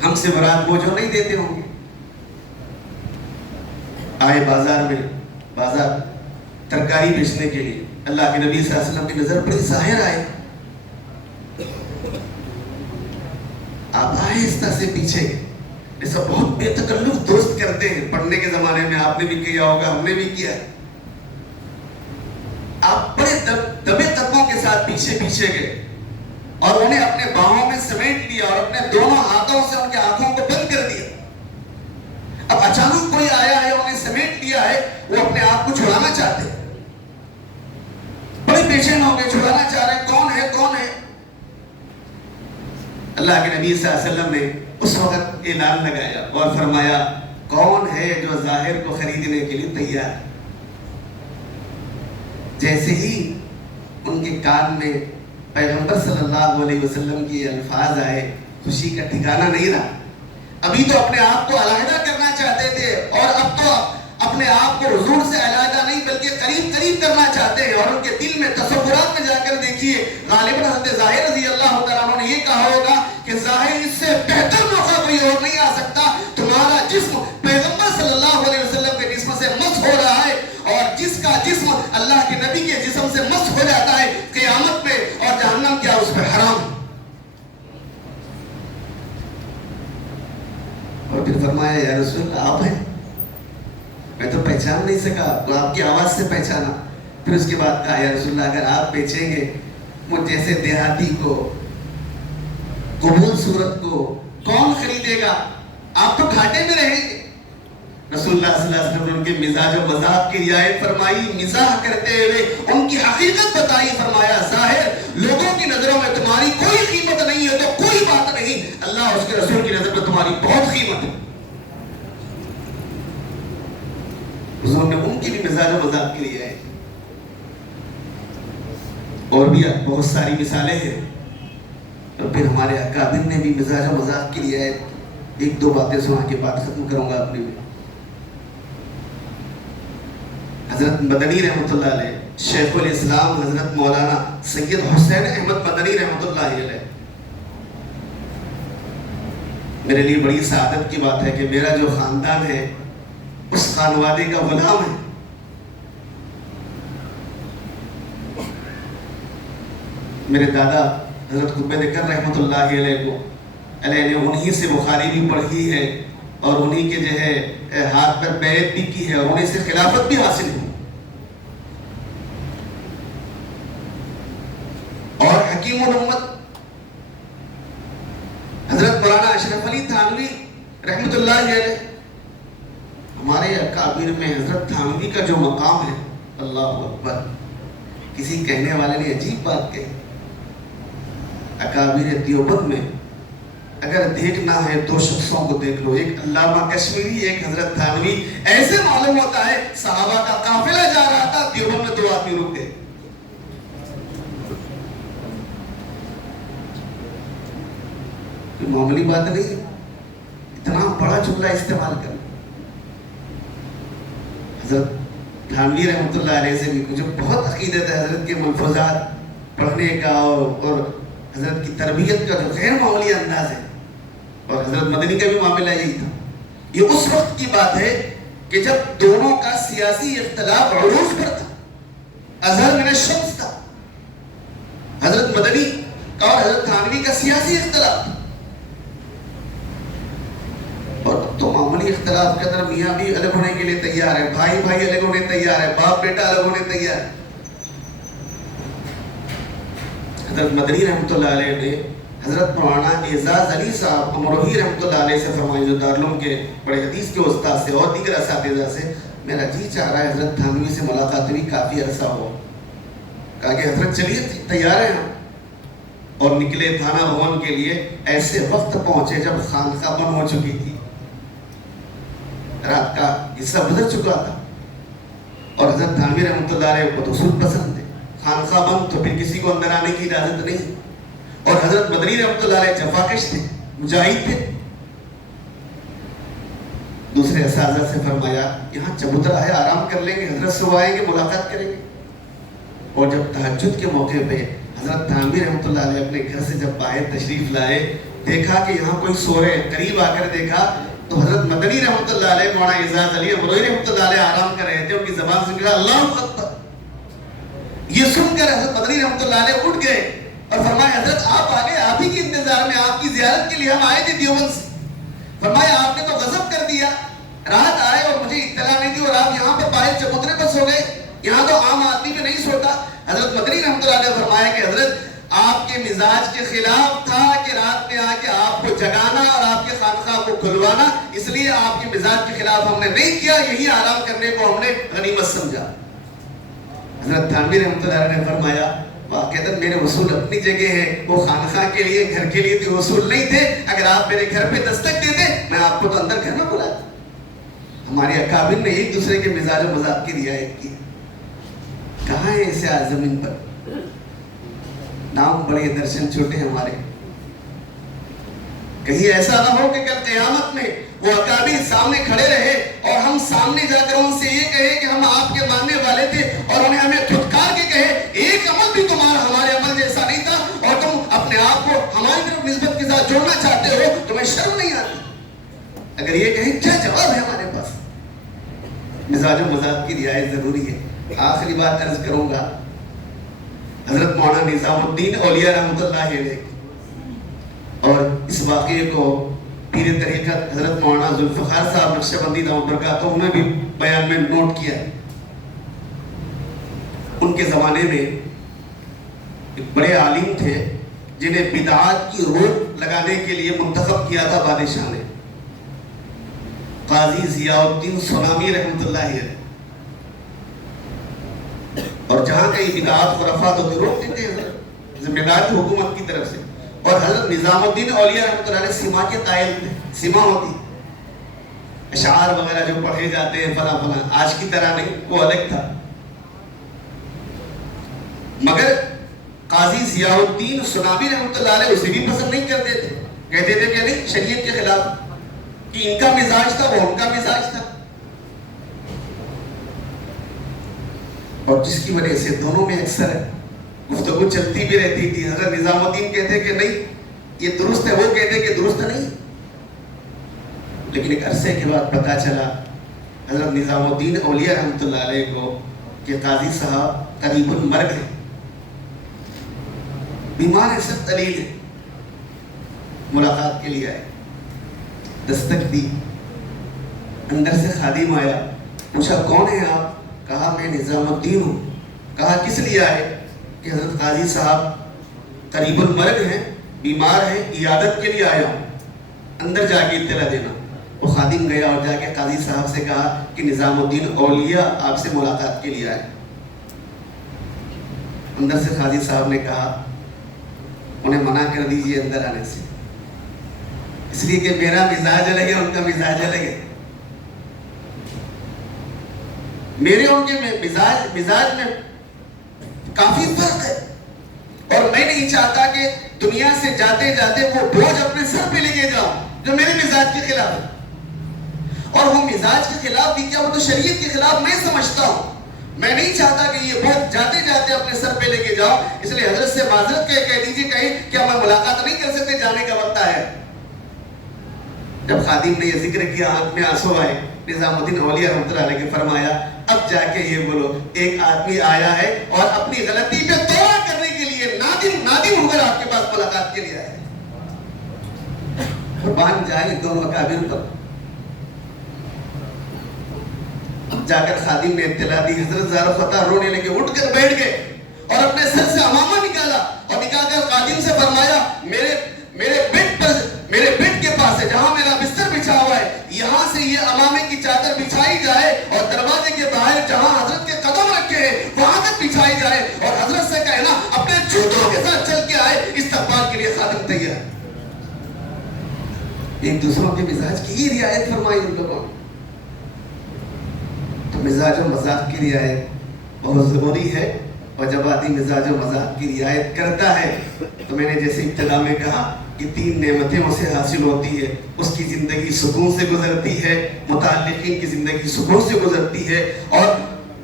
ہم سے مراد وہ جو نہیں دیتے ہوں گے. آئے بازار ترکاری بیچنے کے لیے. اللہ کے نبی صلی اللہ علیہ وسلم کی نظر بڑی ظاہر آئے. آپ آہستہ سے پیچھے گئے. ایسا بہت بے تکلف درست کرتے ہیں. پڑھنے کے زمانے میں آپ نے بھی کیا ہوگا, ہم نے بھی کیا ہے. آپ بڑے دبے قدموں کے ساتھ پیچھے گئے اور انہیں اپنے باہوں میں سمیٹ لیا اور اپنے دونوں ہاتھوں سے ان کے آنکھوں کو بند کر دیا. اب اچانک کوئی آیا ہے, انہیں سمیٹ لیا ہے, وہ اپنے آپ کو چھڑانا چاہتے ہیں. بڑے پیشین ہو گئے, چھڑانا چاہ رہے ہیں. کون ہے؟ اللہ کے نبی صلی اللہ علیہ وسلم نے اس وقت اعلان لگایا اور فرمایا, کون ہے جو ظاہر کو خریدنے کے لیے تیار ہے؟ جیسے ہی ان کے کان میں پیغمبر صلی اللہ علیہ وسلم کی الفاظ آئے, خوشی کا ٹھکانہ نہیں رہا. ابھی تو اپنے آپ کو علیحدہ کرنا چاہتے تھے اور اب تو اپنے آپ کو حضور سے علیحدہ نہیں بلکہ قریب کرنا چاہتے ہیں. اور ان کے دل میں تصورات میں جا کر دیکھیے, غالباً حضرت ظاہر رضی اللہ تعالیٰ عنہ نے یہ کہا ہوگا کہ ظاہر اس سے بہتر موقع کوئی اور نہیں آ سکتا. تمہارا جسم پیغمبر صلی اللہ علیہ وسلم کے جسم سے مس ہو رہا ہے, اور جس کا جسم اللہ کے نبی کے جسم سے مس ہو جاتا ہے قیامت میں, اور جہنم کیا اس پہ حرام. اور پھر فرمایا, یا رسول اللہ آپ ہیں. میں تو پہچان نہیں سکا, تو آپ کی آواز سے پہچانا. پھر اس کے بعد کہا, یا رسول اللہ اگر آپ بیچیں گے مجھ جیسے دیہاتی کو, قبول صورت کو کون خریدے گا؟ آپ تو گھاٹے میں رہیں گے. رسول اللہ صلی اللہ علیہ وسلم نے ان کے مزاج و مذاق کی رعایت فرمائی, مزاح کرتے ہوئے ان کی حقیقت بتائی. فرمایا, ظاہر لوگوں کی نظروں میں تمہاری کوئی قیمت نہیں ہے تو کوئی بات نہیں, اللہ اور اس کے رسول کی نظر میں تمہاری بہت قیمت ہے. حضور نے ان کی بھی مزاج و مذاق کی رعایت. اور بھی بہت ساری مثالیں ہیں. اور پھر ہمارے اکابر نے بھی مزاج و مذاق کی رعایت. ایک دو باتیں سنا کے بات ختم کروں گا اپنی. حضرت مدنی رحمۃ اللہ علیہ, شیخ الاسلام حضرت مولانا سید حسین احمد مدنی رحمۃ اللہ علیہ, میرے لیے بڑی سعادت کی بات ہے کہ میرا جو خاندان ہے اس خانوادے کا غلام ہے. میرے دادا حضرت قطب دکر رحمۃ اللہ علیہ نے انہی سے بخاری بھی پڑھی ہے اور انہی کے جو ہے ہاتھ پر بیعت بھی کی ہے اور انہیں سے خلافت بھی حاصل ہوئی. اور حکیم الامت حضرت مولانا اشرف علی تھانوی رحمۃ اللہ علیہ, ہمارے اکابر میں حضرت تھانوی کا جو مقام ہے, اللہ اکبر. کسی کہنے والے نے عجیب بات کہی, اکابر دیوبند میں اگر دیکھنا ہے دو شخصوں کو دیکھ لو, ایک علامہ کشمیری, ایک حضرت تھانوی. ایسے معلوم ہوتا ہے صحابہ کا قافلہ جا رہا تھا, دیوبند میں دو آدمی رک گئے. معمولی بات نہیں, اتنا بڑا جملہ استعمال کرنا. حضرت تھانوی رحمۃ اللہ علیہ سے بھی مجھے بہت عقیدت ہے حضرت کے ملفوظات پڑھنے کا اور حضرت کی تربیت کا جو غیر معمولی انداز ہے. اور حضرت مدنی کا بھی معاملہ یہی تھا. یہ اس وقت کی بات ہے کہ جب دونوں کا سیاسی اختلاف عروج پر تھا, ازہر من الشمس تھا. حضرت مدنی کا اور حضرت تھانوی کا سیاسی اختلاف تھا. اور تو معمولی اختلاف کے اندر میاں بھی الگ ہونے کے لیے تیار ہے, بھائی الگ ہونے تیار ہے, باپ بیٹا الگ ہونے تیار ہے. حضرت مدنی رحمۃ اللہ علیہ نے حضرت مولانا اعزاز علی صاحب امروہی رحمۃ اللہ علیہ سے فرمائی, جو دارالعلوم کے بڑے حدیث کے استاد سے اور دیگر اساتذہ سے, میرا جی چاہ رہا ہے حضرت تھانوی سے ملاقات بھی کافی عرصہ ہو. کہا کہ حضرت چلیے تیار ہیں ہم. اور نکلے تھانہ بھون کے لیے. ایسے وقت پہنچے جب خانقاہ بند ہو چکی تھی, رات کا حصہ گزر چکا تھا, اور حضرت تھانوی رحمۃ اللہ علیہ کو تو سود پسند تھے. خانقاہ بند تو پھر کسی کو اندر آنے کی اجازت نہیں. اور حضرت مدنی رحمۃ اللہ علیہ جفاکش تھے, مجاہد تھے. دوسرے اساتذہ سے فرمایا یہاں چبوترا ہے, آرام کر لیں گے, حضرت سے آئیں گے, ملاقات کریں گے. اور جب تہجد کے موقع پہ حضرت تھانوی رحمۃ اللہ علیہ اپنے گھر سے جب باہر تشریف لائے, دیکھا کہ یہاں کوئی سو رہے، قریب آ کر دیکھا تو حضرت مدنی رحمۃ اللہ علیہ، مولانا اعزاز علی امروئی رحمۃ اللہ علیہ آرام کر رہے تھے، ان کی زبان سے نکلا اللہ اکبر۔ یہ سن کر حضرت مدنی رحمۃ اللہ علیہ اٹھ گئے اور فرمایا حضرت آپ آگے، آپ ہی کے انتظار میں، آپ کی زیارت کے لیے ہم آئے تھے دیوبند سے۔ فرمایا آپ نے تو غضب کر دیا، رات آئے اور مجھے اطلاع نہیں دی اور آپ یہاں پر باہر چبوترے پر سو گئے، یہاں تو عام آدمی بھی نہیں سوتا۔ حضرت مدنی رحمۃ اللہ علیہ فرمایا کہ حضرت آپ کے مزاج کے خلاف تھا کہ رات میں آ کے آپ کو جگانا اور آپ کے خانقاہ کو کھلوانا، اس لیے آپ کے مزاج کے خلاف ہم نے نہیں کیا، یہی آرام کرنے کو ہم نے غنیمت سمجھا۔ حضرت تھانوی رحمۃ اللہ علیہ نے فرمایا واقعتاً میرے اصول اپنی جگہ ہے، وہ خانقاہ کے لیے، گھر کے لیے تھے، اصول نہیں تھے۔ اگر آپ میرے گھر پہ دستک دیتے میں آپ کو تو اندر گھر میں بلاتا۔ ہمارے اکابر نے ایک دوسرے کے مزاج و مذاق کی رعایت کی۔ کہاں ہے اسے آج زمین پر؟ نام بڑے درشن چھوٹے ہمارے۔ کہیں ایسا نہ ہو کہ کل قیامت میں وہ اکابر سامنے کھڑے رہے اور ہم سامنے جا کر ان سے یہ کہے کہ ہم آپ کے ماننے والے تھے اور انہیں ہمیں دھتکار کے کہے ایک عمل بھی تمہارا ہمارے عمل جیسا نہیں تھا اور تم اپنے آپ کو ہماری طرف نسبت کے ساتھ جوڑنا چاہتے ہو، تمہیں شرم نہیں آتی؟ اگر یہ کہیں کیا جواب ہے ہمارے پاس؟ مزاج و مذاق کی رعایت ضروری ہے۔ آخری بات عرض کروں گا، حضرت مولانا نظام الدین اولیاء رحمۃ اللہ علیہ اور اس واقعے کو پیر طریقت حضرت مولانا ذوالفقار صاحب نقشبندی دامت برکاتہ نے بھی بیان میں نوٹ کیا ہے۔ ان کے زمانے میں ایک بڑے عالم تھے جنہیں بدعات کی روک لگانے کے لیے منتخب کیا تھا بادشاہ نے، قاضی ضیاء الدین سنامی رحمۃ اللہ علیہ۔ اور جہاں کہیں بدعات خرافات ہوتے روک دیتے ہیں، ذمہ دار تھی حکومت کی طرف سے۔ اور حضرت نظام الدین اولیاء رحمۃ اللہ علیہ سیما کے قائل تھے، سیما ہوتی اشعار وغیرہ جو پڑھے جاتے ہیں فلاں فلاں، آج کی طرح نہیں، وہ الگ تھا۔ مگر قاضی ضیاء الدین سنامی رحمۃ اللہ علیہ اسے بھی پسند نہیں کرتے تھے، کہتے تھے کہ نہیں، شریعت کے خلاف، کہ ان کا مزاج تھا وہ ان کا مزاج تھا، اور جس کی وجہ سے دونوں میں اکثر گفتگو چلتی بھی رہتی تھی۔ حضرت نظام الدین کہتے کہ نہیں یہ درست ہے، وہ کہتے کہ درست نہیں۔ لیکن ایک عرصے کے بعد پتا چلا حضرت نظام الدین اولیاء رحمۃ اللہ علیہ کو کہ قاضی صاحب قریب المرگ ہے، بیمار ہے، سخت علیل ہے۔ ملاقات کے لیے آئے، دستک دی، اندر سے خادم آیا، پوچھا کون ہے آپ؟ کہا میں نظام الدین ہوں۔ کہا کس لیے آئے؟ کہ حضرت قاضی صاحب قریب المرگ ہیں، بیمار ہیں، عیادت کے لیے آیا ہوں، اندر جا کے اطلاع دینا۔ وہ خادم گیا اور جا کے قاضی صاحب سے کہا کہ نظام الدین اولیاء آپ سے ملاقات کے لیے آئے۔ اندر سے قاضی صاحب نے کہا انہیں منع کر دیجئے اندر آنے سے، اس لیے کہ میرا مزاج الگ ہے، ان کا مزاج الگ ہے، میرے ان کے مزاج میں کافی فرق ہے، اور میں نہیں چاہتا کہ دنیا سے جاتے جاتے وہ بوجھ اپنے سر پہ لے کے جاؤں جو میرے مزاج کے خلاف ہے۔ اور وہ مزاج کے خلاف بھی کیا، وہ تو شریعت کے خلاف میں سمجھتا ہوں۔ میں نہیں چاہتا کہ یہ بوجھ جاتے جاتے اپنے سر پہ لے کے جاؤ، اس لیے حضرت سے معذرت کہہ دیجیے، کہیں کیا میں ملاقات نہیں کر سکتے، جانے کا وقت ہے۔ جب خادم نے یہ ذکر کیا آنکھ میں آنسو آئے، نظام الدین اولیاء رحمۃ اللہ علیہ نے فرمایا اب جا کے یہ بولو ایک آدمی آیا ہے اور اپنی غلطی پہ توبہ کرنے کے لیے نادم ہو کر آپ کے پاس ملاقات کے لیے آیا ہے۔ قربان جائے دونوں اکابر پر۔ جا کر خادم نے اطلاع دی، حضرت زار فتح رونے لگے، اٹھ کر بیٹھ گئے اور اپنے سر سے امامہ نکالا اور نکال کر خادم سے فرمایا میرے بیڈ کے پاس ہے جہاں میرا بستر بچھا ہوا ہے، یہاں سے یہ امامے کی چادر بچھائی جائے اور دروازے کے باہر جہاں حضرت کے قدم رکھے ہیں وہاں تک بچھائی جائے، اور حضرت سے کہنا اپنے جوتوں کے ساتھ چل کے آئے، استقبال کے لیے خادم تیار۔ ایک دوسروں کے مزاج کی یہ رعایت فرمائی ان لوگوں نے۔ تو مزاج و مذاق کی رعایت بہت ضروری ہے، اور جب آدمی مزاج و مذاق کی رعایت کرتا ہے تو میں نے جیسے ابتدا میں کہا کہ 3 نعمتیں اسے حاصل ہوتی ہے، اس کی زندگی سکون سے گزرتی ہے، متعلقین کی زندگی سکون سے گزرتی ہے، اور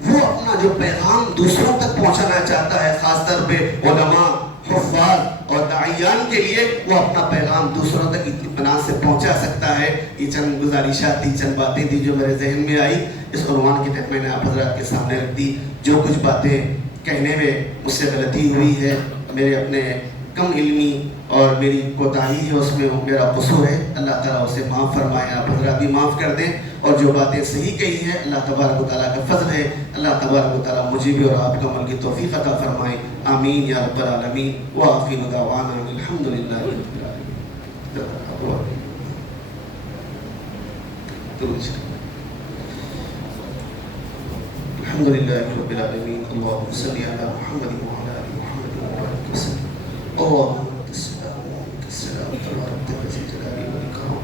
وہ اپنا جو پیغام دوسروں تک پہنچانا چاہتا ہے، خاص طور پہ علماء، حفاظ اور داعیان کے لیے وہ اپنا پیغام دوسروں تک اطمینان سے پہنچا سکتا ہے. یہ چند گزارشات تھی, چند باتیں تھی جو میرے ذہن میں آئی. اس عنوان کے تحت میں نے آپ حضرات کے سامنے رکھ دی. جو کچھ باتیں کہنے میں مجھ سے غلطی ہوئی ہے, میرے اپنے کم علمی اور میری کوتاہی ہے, اس میں میرا قصور ہے, اللہ تعالیٰ اسے معاف فرمائے, آپ حضرات بھی معاف کر دیں. اور جو باتیں صحیح کہی ہیں اللہ تبارک و تعالیٰ کا فضل ہے, اللہ تبارک و تعالیٰ مجھے بھی اور آپ کو عمل کی توفیق عطا فرمائے. آمین یا رب العالمین. وآخر دعوانا الحمدللہ رب العالمین. الحمدللہ رب العالمین. اللہم صلی علی محمد وعلی آل محمد وبارک وسلم. اللہم انت السلام تبارک ذی الجلال والاکرام.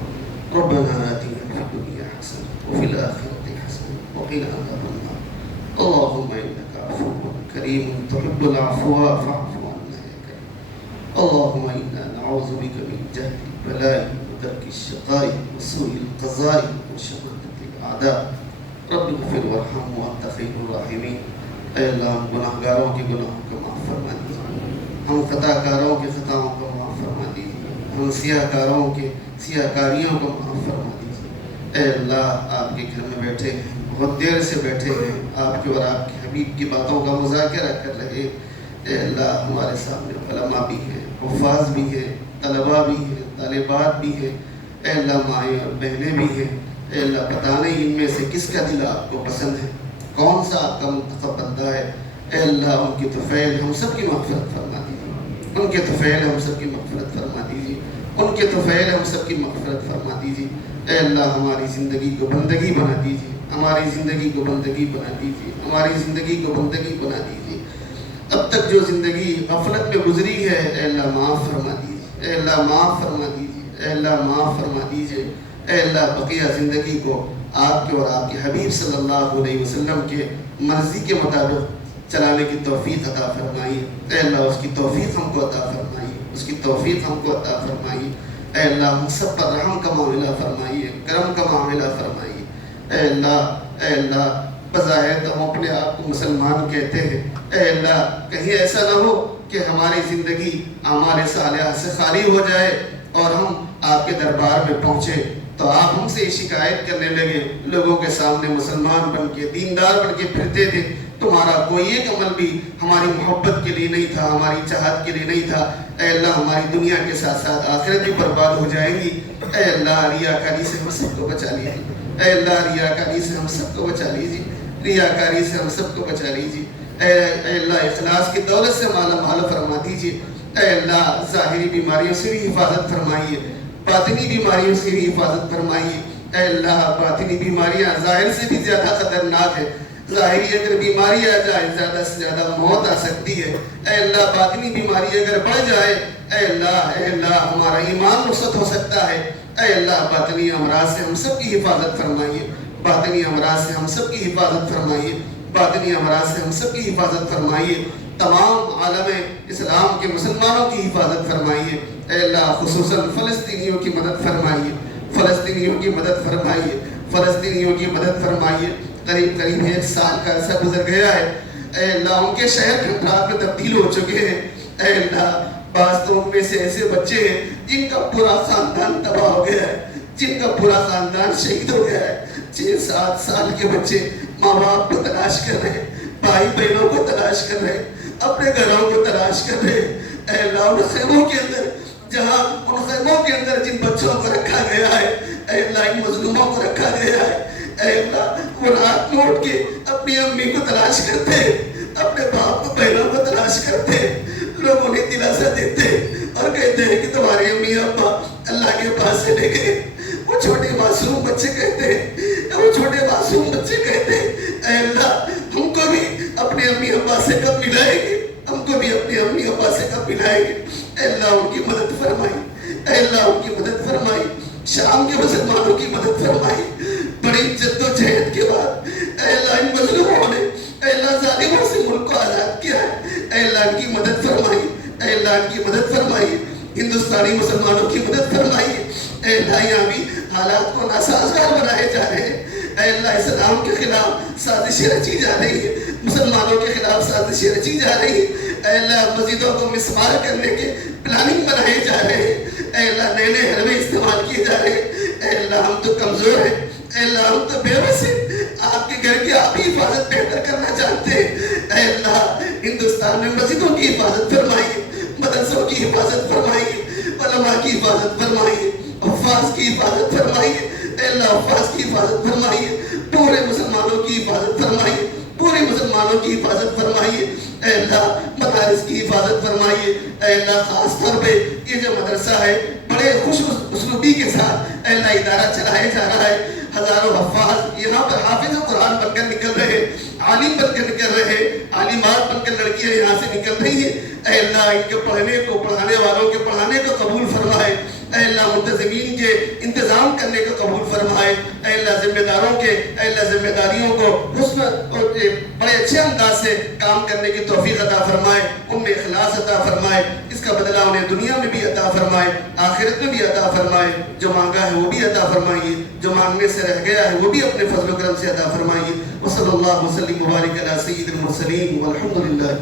ربنا آتنا فی الدنیا حسنة وفي الآخرة حسنة وقنا عذاب النار. اللهم إنك عفو كريم تحب العفو فاعف عنا يا كريم. اللهم إنا نعوذ بك من جهل البلاء ودرك الشقاء وسوء القضاء وشماتة الأعداء. رب اغفر وارحم وأنت خير الراحمين. اے اللہ ہم گناہ گاروں کے گناہوں کو معاف فرما دیجیے, ہم خطا کاروں کے خطاؤں کو معاف فرما دیجیے, ہم سیاہ کاروں کے سیاہ کاریوں کو معاف فرما دیجیے. اے اللہ آپ کے گھر میں بیٹھے ہیں, بہت دیر سے بیٹھے ہیں, آپ کے اور آپ کے حبیب کی باتوں کا مذاکرہ کر رہے. اے اللہ ہمارے سامنے علماء بھی ہیں, حفاظ بھی ہیں, طلباء بھی ہیں, طالبات بھی ہیں. اے اللہ مائیں اور بہنیں بھی ہیں. اے اللہ پتہ نہیں ان میں سے کس کا دل آپ کو پسند ہے, کون سا آپ کا منتخب بندہ ہے. اے اللہ ان کی طفیل ہم سب کی مغفرت فرما دیجیے, ان کے طفیل ہم سب کی مغفرت فرما دیجیے, ان کے طفیل ہم سب کی مغفرت فرما دیجیے. اے اللہ ہماری زندگی کو بندگی بنا دیجیے, ہماری زندگی کو بندگی بنا دیجیے, ہماری زندگی کو بندگی بنا دیجیے. اب تک جو زندگی غفلت میں گزری ہے اے اللہ معاف فرما دیجیے, اے اللہ معاف فرما دیجیے, اے اللہ معاف فرما دیجیے. اے اللہ بقیہ زندگی کو آپ کے اور آپ کے حبیب صلی اللہ علیہ وسلم کے مرضی کے مطابق چلانے کی توفیق عطا فرمائیے. اے اللہ اس کی توفیق ہم کو عطا فرمائیے, اس کی توفیق ہم کو عطا فرمائیے. اے اللہ ہم سب پر رحم کا معاملہ فرمائیے, کرم کا معاملہ فرمائیے. اے اللہ بظاہر تو ہم اپنے آپ کو مسلمان کہتے ہیں, اے اللہ کہیں ایسا نہ ہو کہ ہماری زندگی اعمال صالحہ سے خالی ہو جائے اور ہم آپ کے دربار میں پہنچے تو آپ ہم سے شکایت کرنے لگے, لوگوں کے سامنے مسلمان بن کے دیندار بن کے پھرتے تھے, تمہارا کوئی ایک عمل بھی ہماری محبت کے لیے نہیں تھا, ہماری چاہت کے لیے نہیں تھا. اے اللہ ہماری دنیا کے ساتھ ساتھ آخرت بھی برباد ہو جائیں گی. اے اللہ ریاکاری سے ہم سب کو بچا لیجیے, اے اللہ ریاکاری سے ہم سب کو بچا لیجیے, ریاکاری سے ہم سب کو بچا لیجیے. اے اللہ اخلاص کی دولت سے مالا مال فرما دیجیے. اے اللہ ظاہری بیماریوں سے بھی حفاظت فرمائیے, باطنی بیماریوں سے بھی حفاظت فرمائیے. اے اللہ باطنی بیماریاں ظاہر سے بھی زیادہ خطرناک ہے, ظاہری اگر بیماری آ جائے زیادہ سے زیادہ موت آ سکتی ہے. اے اللہ باطنی بیماری اگر بڑھ جائے اے اللہ ہمارا ایمان رخصت ہو سکتا ہے. اے اللہ باطنی امراض سے ہم سب کی حفاظت فرمائیے, باطنی امراض سے ہم سب کی حفاظت فرمائیے, باطنی امراض سے ہم سب کی حفاظت فرمائیے. تمام عالم اسلام کے مسلمانوں کی حفاظت فرمائیے. اے اللہ خصوصاً فلسطینیوں کی مدد فرمائیے, فلسطینیوں کی مدد فرمائیے, فلسطینیوں کی مدد فرمائیے. قریب 1 سال کا عرصہ گزر گیا ہے. اے اللہ ان کے شہر کھنڈرات میں تبدیل ہو چکے ہیں. اے اللہ بعض تو ان میں سے ایسے بچے ہیں جن کا پورا خاندان تباہ ہو گیا ہے, جن کا پورا خاندان شہید ہو گیا ہے. 6-7 سال کے بچے ماں باپ کو تلاش کر رہے ہیں, بھائی بہنوں کو تلاش کر رہے ہیں, اپنے گھروں کو تلاش کر رہے ہیں. اے اللہ ان خیموں کے اندر, جہاں ان خیموں کے اندر جن بچوں کو رکھا گیا ہے, اے اللہ ان مظلوموں کو رکھا گیا ہے. اے اللہ وہ رات میں اٹھ کے اپنی امی کو تلاش کرتے, اپنے باپ کو بہنوں کو تلاش کرتے, لوگوں نے دلاسا دیتے اور کہتے ہیں کہ تمہاری امی ابا اللہ کے پاس سے لے گئے. وہ چھوٹے معصوم بچے کہتے ہیں, وہ چھوٹے معصوم بچے کہتے ہیں اے اللہ ہم کو بھی اپنے امی ابا سے کب ملائیں گے, ہم کو بھی اپنے امی ابا سے کب ملائیں گے. اے اللہ ان کی مدد فرمائی, اے اللہ ان کی مدد فرمائی. شام کے مسلمانوں کی مدد فرمائی. بڑی جد و جہد کے بعد اے اللہ ان مظلوموں نے اے اللہ ظالموں سے ملک کو آزاد کیا ہے. اے اللہ ان کی مدد فرمائی, اے اللہ ان کی مدد فرمائی. ہندوستانی مسلمانوں کی مدد فرمائی. اے اللہ یہاں بھی حالات کو ناسازگار بنائے جا رہے ہیں. اے اللہ اسلام کے خلاف سازشیں رچی جا رہی ہیں, مسلمانوں کے خلاف سازشیں رچی جا رہی ہیں. اے اللہ مسجدوں کو مسمار کرنے کے پلاننگ بنائے جا رہے ہیں، اے اللہ نئے نئے حربے استعمال کیے جا رہے ہیں، اے اللہ ہم تو کمزور ہیں، اے اللہ ہم تو بے بس ہیں، آپ کے گھر کی آپ ہی حفاظت بہتر کرنا چاہتے ہیں، اے اللہ ہندوستان میں مسجدوں کی حفاظت فرمائیے، مدرسوں کی حفاظت فرمائیے، علماء کی حفاظت فرمائیے، حفاظ کی حفاظت فرمائیے، اے اللہ حفاظ کی حفاظت فرمائیے، پورے مسلمانوں کی حفاظت فرمائیے، پورے مسلمانوں کی حفاظت فرمائیے، اے اللہ مدارس کی حفاظت فرمائیے، اے اللہ خاص طور پہ یہ جو مدرسہ ہے بڑے خوش اسلوبی کے ساتھ اے اللہ ادارہ چلایا جا رہا ہے، ہزاروں حفاظ یہاں پر حافظ قرآن بن کر نکل رہے، عالم بن کر نکل رہے، عالمات بن کر لڑکیاں یہاں سے نکل رہی ہیں، اے اللہ ان کے پڑھنے کو، پڑھانے والوں کے پڑھانے کو قبول فرمائے، اے اللہ منتظمین کے انتظام کرنے کو قبول فرمائے، اے اللہ ذمہ داروں کے، اے اللہ ذمہ داریوں کو حسن اور بڑے اچھے انداز سے کام کرنے کی توفیق عطا فرمائے، ان میں اخلاص عطا فرمائے، اس کا بدلہ انہیں دنیا میں بھی عطا فرمائے، آخرت میں بھی عطا فرمائے، جو مانگا ہے وہ بھی عطا فرمائیے، جو مانگنے سے رہ گیا ہے وہ بھی اپنے فضل و کرم سے عطا فرمائیے، وصلی اللہ وسلم وبارک علی سید المرسلین والحمدللہ۔